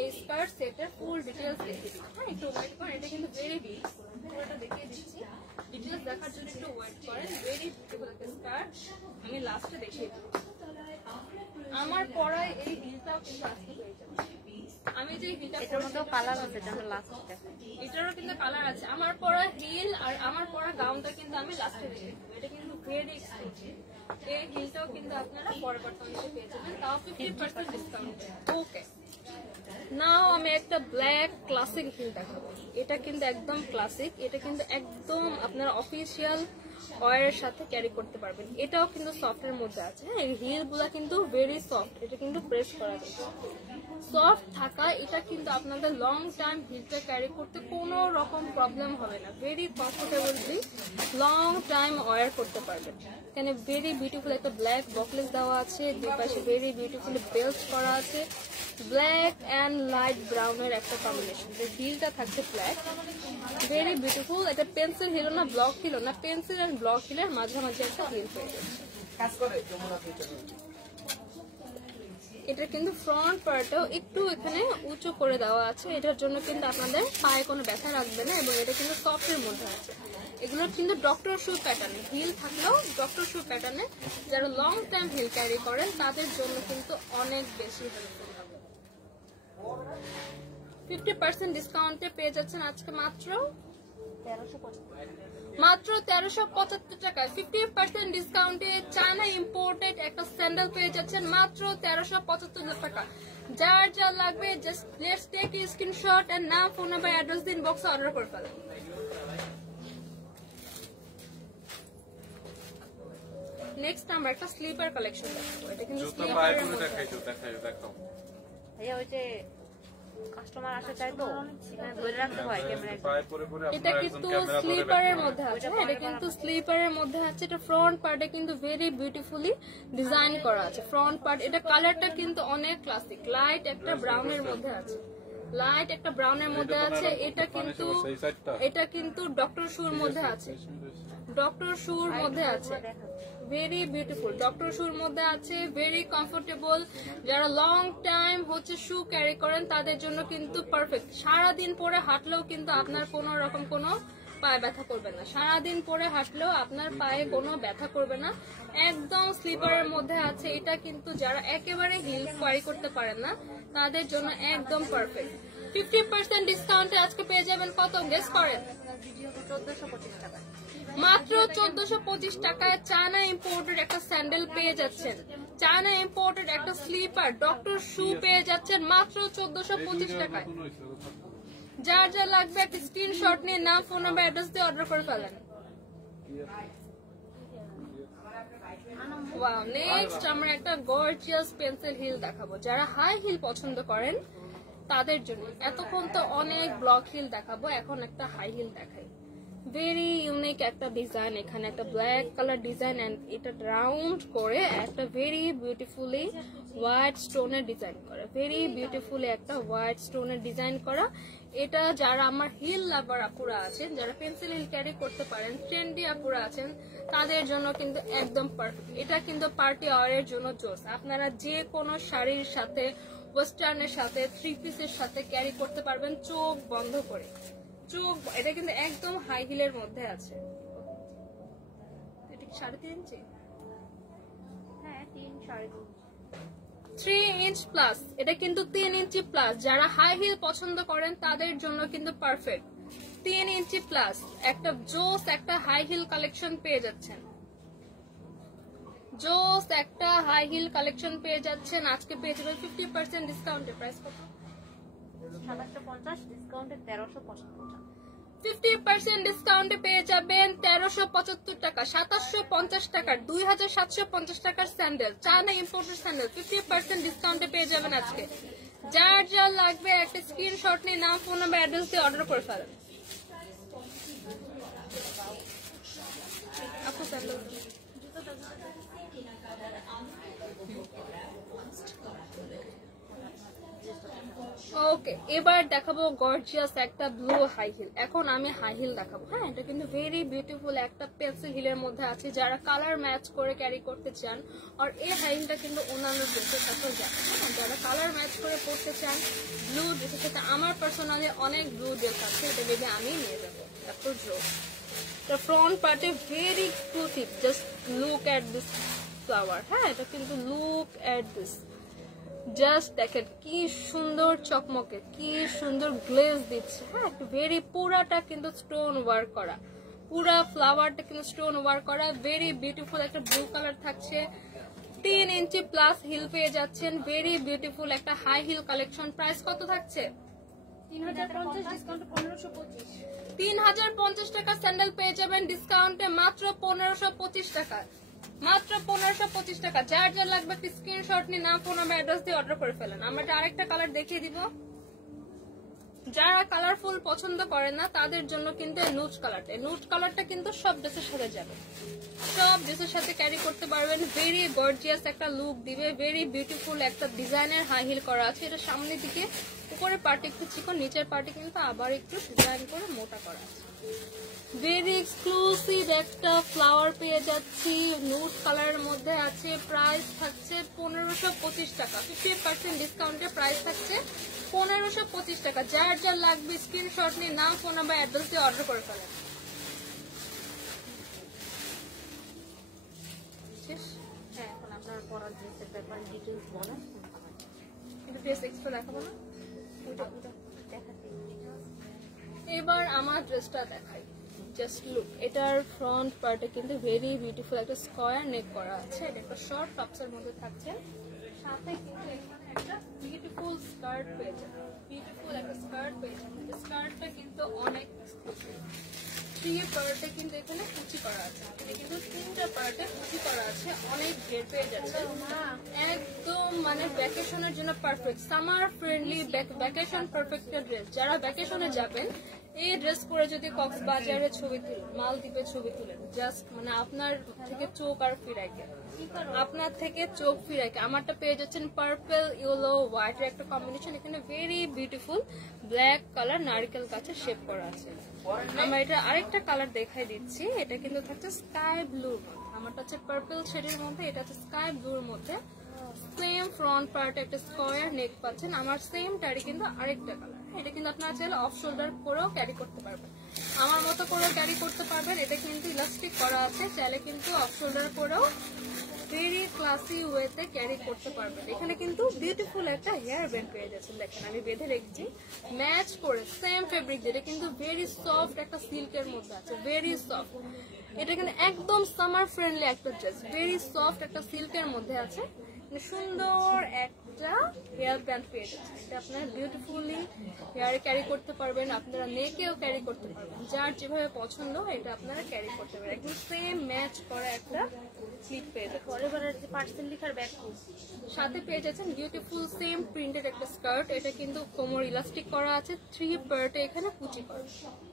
এই স্কার্ট সেটের ফুল ডিটেলস দেখিয়ে দিচ্ছি, হ্যাঁ একটু ওয়েট করেন, এটা কিন্তু ভেরি বিউটিফুল, পুরোটা দেখিয়ে দিচ্ছি। ডিটেলস দেখার জন্য একটু ওয়েট করেন, ভেরি বিউটিফুল একটা স্কার্ট, আমি লাস্টে দেখিয়ে দিচ্ছি। আমার পরায় এই হিলটাও কিন্তু আজকে পেয়ে যাবেন। আমি যে হিলটা এটার কালার আছে, এটা লাস্ট দেখাই, এটারও কিন্তু কালার আছে। আমার পরা হিল আর আমার পরা গাউনটা কিন্তু আমি লাস্টে দেখে দেবো, এটা কিন্তু ভেরি এক্সপেন্সিভ। এই হিলটাও কিন্তু আপনারা পরবর্তীতে পেয়ে যাবেন, তাও 50% ডিসকাউন্ট। ওকে, নাও আমি একটা ব্ল্যাক ক্লাসিক হিল দেখাবো। এটা কিন্তু একদম ক্লাসিক, এটা কিন্তু একদম আপনারা অফিসিয়াল ওয়্যারের সাথে ক্যারি করতে পারবেন। এটাও কিন্তু সফটের মধ্যে আছে, হ্যাঁ এই হিল গুলা কিন্তু ভেরি সফট, এটা কিন্তু প্রেস করা যায়, সফট থাকা, এটা কিন্তু আপনাদের লং টাইম হিলটা ক্যারি করতে কোনো রকম প্রবলেম হবে না, very comfortably long time wear করতে পারবেন। এখানে ভেরি বিউটিফুল একটা ব্ল্যাক বকলেস দেওয়া আছে, দুই পাশে ভেরি বিউটিফুল বেল্ট করা আছে, ব্ল্যাক অ্যান্ড লাইট ব্রাউনের একটা কম্বিনেশন। হিলটা থাকছে ব্ল্যাক, ভেরি বিউটিফুল। এটা পেন্সিল হিল না, ব্লক হিল না, পেন্সিল অ্যান্ড ব্লক হিলের মাঝামাঝি একটা হিল পেয়ে যাচ্ছে। এটা কিন্তু ফ্রন্ট পার্টও একটু এখানে উঁচু করে দেওয়া আছে, এটার জন্য কিন্তু আপনাদের পায়ে কোনো ব্যথা রাখবে না, এবং এটা কিন্তু সফটের মধ্যে আছে। এগুলো কিন্তু ডক্টর শু প্যাটার্নে, হিল থাকলেও ডক্টর শু প্যাটার্নে যারা লং টাইম হিল ক্যারি করেন তাদের জন্য কিন্তু অনেক বেশি হেল্পফুল হবে। 50% ডিসকাউন্টে পেয়ে যাচ্ছেন আজকে মাত্র 1375 টাকায়। 50% ডিসকাউন্টে চায়না ইম্পোর্টেড একটা স্যান্ডেল পেয়ে যাচ্ছেন মাত্র 1375 টাকা। যার যা লাগবে just let's take a screenshot and নাম, ফোন নাম্বার, অ্যাড্রেস দিন বক্সে অর্ডার করে ফেলেন। নেক্সট আমরা একটা স্লিপার কালেকশন দেখাবো। এটা কিন্তু জুতা স্লিপারের পায়ে মধ্যে দেখাও। ভাইয়া ওই যে কাস্টমার আসে চাই তো এখানে ধরে রাখতে হয় ক্যামেরা। পায়ে পরে পরে এটা কিন্তু স্লিপারের মধ্যে আছে, এটা কিন্তু স্লিপারের মধ্যে আছে। এটা ফ্রন্ট পার্টে কিন্তু ভেরি বিউটিফুলি ডিজাইন করা আছে। ফ্রন্ট পার্ট, এটা কালারটা কিন্তু অনেক ক্লাসিক, লাইট একটা ব্রাউনের মধ্যে আছে, লাইট একটা ব্রাউনের মধ্যে আছে। এটা কিন্তু ডক্টর শুর মধ্যে আছে, ডক্টর শুর মধ্যে আছে, ভেরি বিউটিফুল ডক্টর শুর মধ্যে আছে, ভেরি কমফোর্টেবল। যারা লং টাইম হচ্ছে শু ক্যারি করেন তাদের জন্য কিন্তু পারফেক্ট। সারাদিন পরে হাঁটলেও কিন্তু আপনার কোনো রকম কোনো পায়ে ব্যথা করবে না, সারাদিন পরে হাঁটলেও আপনার পায়ে কোনো ব্যথা করবে না, একদম স্লিপারের মধ্যে আছে। এটা কিন্তু যারা একেবারে হিল ক্যারি করতে পারেন না তাদের জন্য একদম পারফেক্ট। 50% ডিসকাউন্টে আজকে পেয়ে যাবেন কত, গেস করেন? 1425 টাকা। মাত্র 1425 টাকায় চায়না ইম্পোর্টেড একটা স্যান্ডেল পেয়ে যাচ্ছেন, চায়না ইম্পোর্টেড একটা স্লিপার ডক্টর শু পেয়ে যাচ্ছেন মাত্র 1425 টাকায়। যার যা লাগবে একটা স্ক্রিনশট নিয়ে নাম, ফোন নাম্বার, অ্যাড্রেস দিয়ে অর্ডার করে ফেলেন। ওয়াও, নেক্সট আমরা একটা গর্জিয়াস পেন্সিল হিল দেখাবো। যারা হাই হিল পছন্দ করেন তাদের জন্য। এতক্ষণ তো অনেক ব্লক হিল দেখাবো, এখন একটা হাই হিল দেখাই। ভেরি ইউনিক একটা ডিজাইন, এখানে একটা ব্ল্যাক কালার ডিজাইন এন্ড এটা রাউন্ড করে একটা ভেরি বিউটিফুলি হোয়াইট স্টোনের ডিজাইন করা, ভেরি বিউটিফুলি একটা হোয়াইট স্টোনের ডিজাইন করা। এটা যারা আমার হিল লাভার আপুরা আছেন, যারা পেন্সিল হিল ক্যারি করতে পারেন, ট্রেন্ডি আপুরা আছেন, তাদের জন্য কিন্তু একদম পারফেক্ট। এটা কিন্তু পার্টি ওয়ারের জন্য জোস। আপনারা যে কোনো শাড়ির সাথে, ওয়েস্টার্নের সাথে, থ্রি পিসের সাথে ক্যারি করতে পারবেন চোখ বন্ধ করে। চোখ, এটা কিন্তু একদম হাই হিলের মধ্যে আছে। এটা কি 3.5 ইঞ্চি? হ্যাঁ 3 3.5। 3 ইঞ্চ প্লাস, এটা কিন্তু 3 ইঞ্চি প্লাস। যারা হাই হিল পছন্দ করেন তাদের জন্য কিন্তু পারফেক্ট। 3 ইঞ্চি প্লাস একটা জোস একটা হাই হিল কালেকশন পেয়ে যাচ্ছেন, জোস একটা হাই হিল কালেকশন পেয়ে যাচ্ছেন। আজকে পেয়ে যাবেন 50% ডিসকাউন্টে। প্রাইস কত? 750, ডিসকাউন্টে 1375 টাকা। 50% ডিসকাউন্টে পেয়ে যাবেন 1375 টাকা, 2750 টাকার 2750 টাকার স্যান্ডেল, চায়না ইম্পোর্টেড স্যান্ডেল 50% ডিসকাউন্টে পেয়ে যাবেন আজকে। যার যা লাগবে একটা স্ক্রিনশট নিয়ে নাম, ফোন নাম্বার, অ্যাড্রেস দিয়ে অর্ডার করে ফেলেন। আপু স্যান্ডেল ওকে, এবার দেখাবো গর্জিয়াস একটা ব্লু হাই হিল। এখন আমি হাই হিল দেখাবো। হ্যাঁ, এটা কিন্তু ভেরি বিউটিফুল একটা পেন্সিল হিলের মধ্যে আছে। যারা কালার ম্যাচ করে ক্যারি করতে চান, আর এই হাই হিলটা কিন্তু অন্যান্য ড্রেসের সাথেও যায়। হ্যাঁ, যারা কালার ম্যাচ করে পড়তে চান ব্লু ড্রেসের সাথে, আমার পার্সোনালি অনেক ব্লু ড্রেস আছে, এটা ভেবে আমি নিয়ে যাবো। এত জোর। The front part is very exclusive. Just look at this flower. হ্যাঁ, এটা কিন্তু look at this. জাস্ট দেখেন কি সুন্দর চকমকে, কি সুন্দর গ্লেজ দিচ্ছে। হ্যাঁ, ভেরি পুরাটা কিন্তু স্টোন ওয়ার্ক করা, পুরা ফ্লাওয়ারটা কিন্তু স্টোন ওয়ার্ক করা, ভেরি বিউটিফুল একটা ব্লু কালার থাকছে। 3 ইঞ্চি প্লাস হিল পেয়ে যাচ্ছেন, ভেরি বিউটিফুল একটা হাই হিল কালেকশন। প্রাইস কত থাকছে? 3050, ডিসকাউন্টে 1525। 3050 টাকা স্যান্ডেল পেয়ে যাবেন ডিসকাউন্টে মাত্র 1525 টাকা, মাত্র 1525 টাকা। যার যা লাগবে একটা স্ক্রিনশট নিয়ে নাম, ফোন নাম্বার, অ্যাড্রেস দিয়ে অর্ডার করে ফেলেন। আমরা আরেকটা কালার দেখিয়ে দিব। যারা কালারফুল পছন্দ করেন না তাদের জন্য কিন্তু এই নুড কালারটা, নুড কালারটা কিন্তু সব ড্রেসের সাথে যাবে, সব ড্রেসের সাথে ক্যারি করতে পারবেন। ভেরি গর্জিয়াস একটা লুক দিবে, ভেরি বিউটিফুল একটা ডিজাইনের হাই হিল করা আছে। এটা সামনের দিকে উপরের পার্টি একটু চিকন, নিচের পার্টি কিন্তু আবার একটু ডিজাইন করে মোটা করা আছে। ভেরি এক্সক্লুসিভ একটা ফ্লাওয়ার পেয়ে যাচ্ছি, নুড কালারের মধ্যে আছে। প্রাইস থাকছে 1525 টাকা, 50% ডিসকাউন্টে প্রাইস থাকছে 1525 টাকা। যার যা লাগবে স্ক্রিনশট নিয়ে নাম, ফোন নাম্বার, অ্যাড্রেস দিয়ে অর্ডার করে ফেলেন। হ্যাঁ, এখন আপনার পরার ড্রেসের ব্যাপারে ডিটেইলস বলেন। কিন্তু ড্রেস এক্সট্রা দেখাবো না, দেখাচ্ছি। এবার আমার ড্রেসটা দেখাই। জাস্ট লুক, এটার ফ্রন্ট পার্টে কিন্তু ভেরি বিউটিফুল একটা স্কয়ার নেক করা আছে। এটা একটা শর্ট টপসের মধ্যে থাকছে, সাথে কিন্তু এখানে একটা বিউটিফুল স্কার্ট পেয়ে যাবেন, বিউটিফুল একটা স্কার্ট পেয়ে যাবেন। স্কার্টটা কিন্তু অনেক এক্সক্লুসিভ। 3 পার্টে কিন্তু এখানে কুচি করা আছে, এটা কিন্তু 3টা পার্টে কুচি করা আছে, অনেক ঘের পেয়ে যাচ্ছে। একদম মানে ভ্যাকেশনের জন্য perfect, summer friendly vacation perfect dress. যারা ভ্যাকেশনে যাবেন এই ড্রেস পরে যদি কক্সবাজারে ছবি তুলেন, মালদ্বীপে ছবি তুলেন, জাস্ট মানে আপনার থেকে চোখ আর ফিরাইকে, আপনার থেকে চোখ ফিরাইকে। আমারটা পেয়ে যাচ্ছেন পার্পল ইয়েলো হোয়াইটের একটা কম্বিনেশন, এখানে ভেরি বিউটিফুল ব্ল্যাক কালার নারকেল গাছের শেপ করা আছে। আমরা এটা আরেকটা কালার দেখাই দিচ্ছি, এটা কিন্তু থাকছে স্কাই ব্লু, আমারটা হচ্ছে পার্পল শেডের মধ্যে, এটা হচ্ছে স্কাই ব্লুর মধ্যে। সেম ফ্রন্ট পার্ট একটা স্কয়ার নেক পাচ্ছেন, আমার সেম টারি কিন্তু আরেকটা কালার। এটা কিন্তু আপনারা চাইলে অফ শোল্ডার করেও ক্যারি করতে পারবেন, আমার মতো করেও ক্যারি করতে পারবেন। এটা কিন্তু ইলাস্টিক করা আছে, চাইলে কিন্তু অফ শোল্ডার করেও ভেরি ক্লাসি ওয়েতে ক্যারি করতে পারবেন। এখানে কিন্তু বিউটিফুল একটা হেয়ার ব্যান্ড পেয়ে যাচ্ছেন, দেখেন আমি বেঁধে রেখেছি ম্যাচ করে, সেম ফেব্রিক, যেটা কিন্তু ভেরি সফট একটা সিল্কের মধ্যে আছে, ভেরি সফট। এটা কিন্তু একদম সামার ফ্রেন্ডলি একটা ড্রেস, ভেরি সফট একটা সিল্কের মধ্যে আছে, সুন্দর একটা হেয়ার ব্যান্ড পেয়ে যাচ্ছে। এটা আপনারা বিউটিফুলি হেয়ারে ক্যারি করতে পারবেন, আপনারা নেকেও ক্যারি করতে পারবেন, যার যেভাবে পছন্দ এটা আপনারা ক্যারি করতে পারবেন। একদম সেম ম্যাচ করা একটা ক্লিপ পেয়ে যাচ্ছে। ফরএভারের যে পার্সেল লেখার ব্যাগ সাথে পেয়ে যাচ্ছেন বিউটিফুল সেম প্রিন্টেড একটা স্কার্ট, এটা কিন্তু কোমর ইলাস্টিক করা আছে, 3 পার্টে এখানে কুচি করা,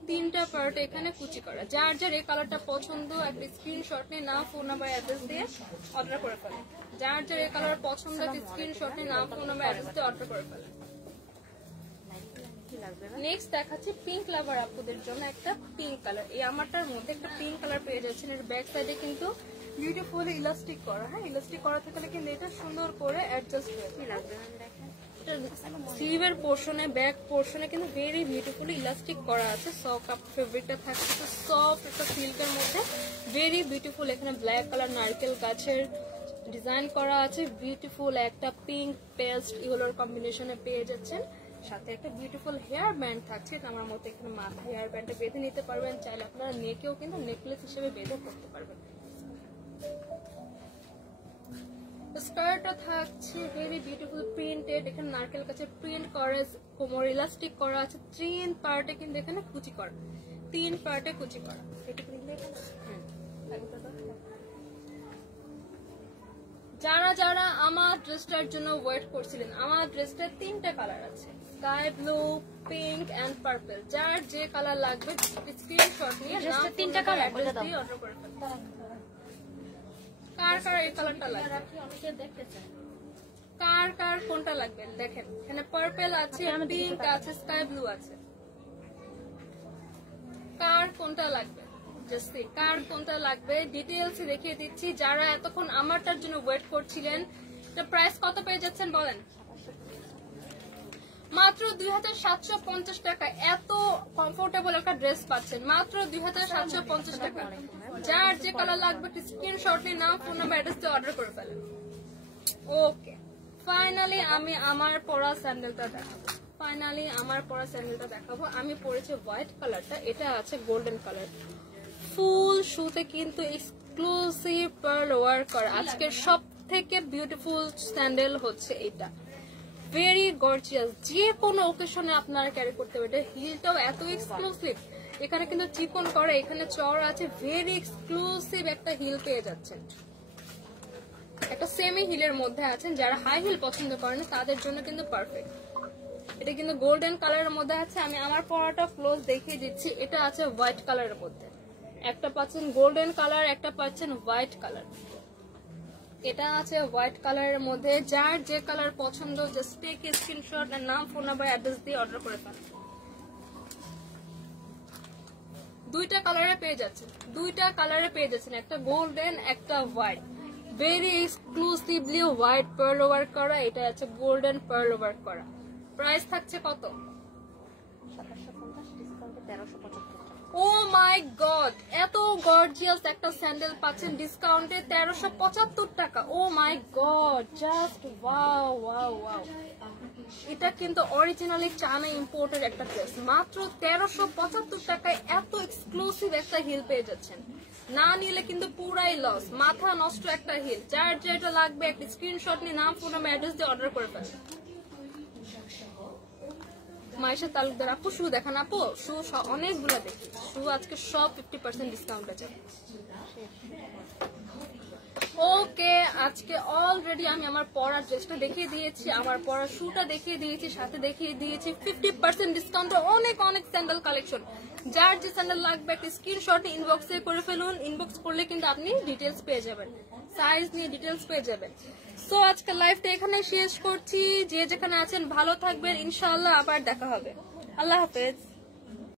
3টা পার্টে এখানে কুচি করা। যার যার এই কালারটা পছন্দ একটা স্ক্রিনশট নিয়ে নাম, ফোন নাম্বার, অ্যাড্রেস দিয়ে অর্ডার করে ফেলেন। যার যার এই কালার পছন্দ একটা স্ক্রিনশট নিয়ে নাম, ফোন নাম্বার, অ্যাড্রেস দিয়ে অর্ডার করে ফেলেন। নেক্সট দেখাচ্ছি পিঙ্ক লাভার আপুদের জন্য একটা পিঙ্ক কালার। এই আমারটার মধ্যে একটা পিঙ্ক কালার পেয়ে যাচ্ছেন, এর ব্যাক সাইডে কিন্তু বিউটিফুলি ইলাস্টিক করা, হ্যাঁ ইলাস্টিক করা থাকলে কিন্তু এটা সুন্দর করে অ্যাডজাস্ট হয়ে কি লাগবে দেখেন। স্লিভের পোর্শনে ব্যাক পোর্শনে কিন্তু ভেরি বিউটিফুলি ইলাস্টিক করা আছে, সফট ফেব্রিকটা থাকছে সফট একটা সিল্কের মধ্যে, ভেরি বিউটিফুল। এখানে ব্ল্যাক কালার নারকেল গাছের ডিজাইন করা আছে, বিউটিফুল একটা পিঙ্ক পেস্ট ইয়েলোর কম্বিনেশনে পেয়ে যাচ্ছেন। সাথে একটা বিউটিফুল হেয়ার ব্যান্ড থাকছে, আমার মতো এখানে মাথা হেয়ার ব্যান্ডটা বেঁধে নিতে পারবেন, চাইলে আপনারা নেকেও কিন্তু নেকলেস হিসেবে বেঁধে করতে পারবেন। স্কার্টটা থাকছে ভেরি বিউটিফুল প্রিন্টেড, এখানে নারকেল গাছের প্রিন্ট করা, কোমর ইলাস্টিক করা আছে, 3 পার্টে কিন্তু এখানে কুচি করা, 3 পার্টে কুচি করা। যারা যারা আমার ড্রেসটার জন্য ওয়েট করছিলেন, আমার ড্রেসটার 3টা কালার আছে, sky blue, pink and purple. যার যে কালার লাগবে স্ক্রিনশট নিয়ে 3টা কালার অ্যাড্রেস দিয়ে অর্ডার করে ফেলুন। কার কার এই কালারটা লাগবে, অনেকে দেখতে চায়, কার কার কোনটা লাগবে দেখেন, এখানে পার্পল আছে, পিঙ্ক আছে, স্কাই ব্লু আছে, কার কোনটা লাগবে জাস্ট কার কোনটা লাগবে ডিটেইলস দেখিয়ে দিচ্ছি। যারা এতক্ষণ আমারটার জন্য ওয়েট করছিলেন, এটা প্রাইস কত পেয়ে যাচ্ছেন বলেন? মাত্র 2750 টাকা। এত কমফোর্টেবল একটা ড্রেস পাচ্ছেন মাত্র 2750 টাকা। যার যে কালার লাগবে স্ক্রিনশট নিয়ে নাম, ফোন নাম্বার, অ্যাড্রেস দিয়ে অর্ডার করে ফেলেন। ওকে, ফাইনালি আমি আমার পরা স্যান্ডেলটা দেখাবো। আমি পরেছি হোয়াইট কালারটা, এটা আছে গোল্ডেন কালার, ফুল শুতে কিন্তু এক্সক্লুসিভ পার্ল ওয়ার্ক করা। আজকের সব থেকে বিউটিফুল স্যান্ডেল হচ্ছে এটা, ভেরি গর্জিয়াস, যে কোনো ওকেশনে আপনারা ক্যারি করতে পারবেন। হিলটাও এত এক্সক্লুসিভ, এখানে কিন্তু চিকন করা, এখানে চড় আছে, ভেরি এক্সক্লুসিভ একটা হিল পেয়ে যাচ্ছেন। একটা সেমি হিলের মধ্যে আছেন, যারা হাই হিল পছন্দ করেন তাদের জন্য কিন্তু পারফেক্ট। এটা কিন্তু গোল্ডেন কালারের মধ্যে আছে, আমি আমার পরাটা ক্লোজ দেখিয়ে দিচ্ছি। এটা আছে হোয়াইট কালারের মধ্যে, একটা পাচ্ছেন গোল্ডেন কালার, একটা পাচ্ছেন হোয়াইট কালার। এটা আছে হোয়াইট কালারের মধ্যে, যার যে কালার পছন্দ জাস্ট টেক স্ক্রিনশট আর নাম, ফোন নাম্বার, অ্যাড্রেস দিয়ে অর্ডার করে ফেলেন। 2টা কালারে পেয়ে যাচ্ছেন, একটা গোল্ডেন একটা white, very exclusively white pearl work করা, এটা আছে গোল্ডেন পার্ল ওয়ার্ক করা। প্রাইস থাকছে কত? 1375। ও মাই গড, এত গর্জিয়াস একটা স্যান্ডেল পাচ্ছেন ডিসকাউন্টে 1375 টাকা। Oh my god, just wow wow wow. এটা কিন্তু অরিজিনালি চায়না ইম্পোর্টেড একটা ড্রেস, মাত্র 1375 টাকায় এত এক্সক্লুসিভ একটা হিল পেয়ে যাচ্ছেন। না নিলে কিন্তু পুরাই লস, মাথা নষ্ট একটা হিল। যার যেটা লাগবে একটা স্ক্রিনশট নিয়ে নাম, ফোন নাম্বার, অ্যাড্রেস দিয়ে অর্ডার করে ফেলেন। মাইশা তালুকদার আপু শু দেখান আপু, শু অনেকগুলো দেখি, শু আজকে সব 50% ডিসকাউন্টে যাবে। ওকে, আজকে অলরেডি আমি আমার পরার ড্রেসটা দেখিয়ে দিয়েছি, আমার পরার শুটা দেখিয়ে দিয়েছি, সাথে দেখিয়ে দিয়েছি 50% ডিসকাউন্টে অনেক অনেক স্যান্ডেল কালেকশন। যার যে স্যান্ডেল লাগবে একটা স্ক্রিনশট ইনবক্সে করে ফেলুন। ইনবক্স করলে কিন্তু আপনি ডিটেলস পেয়ে যাবেন, সাইজ নিয়ে ডিটেলস পেয়ে যাবেন। সো আজকে লাইভটা এখানে শেষ করছি। যে যেখানে আছেন ভালো থাকবেন, ইনশাআল্লাহ আবার দেখা হবে। আল্লাহ হাফেজ।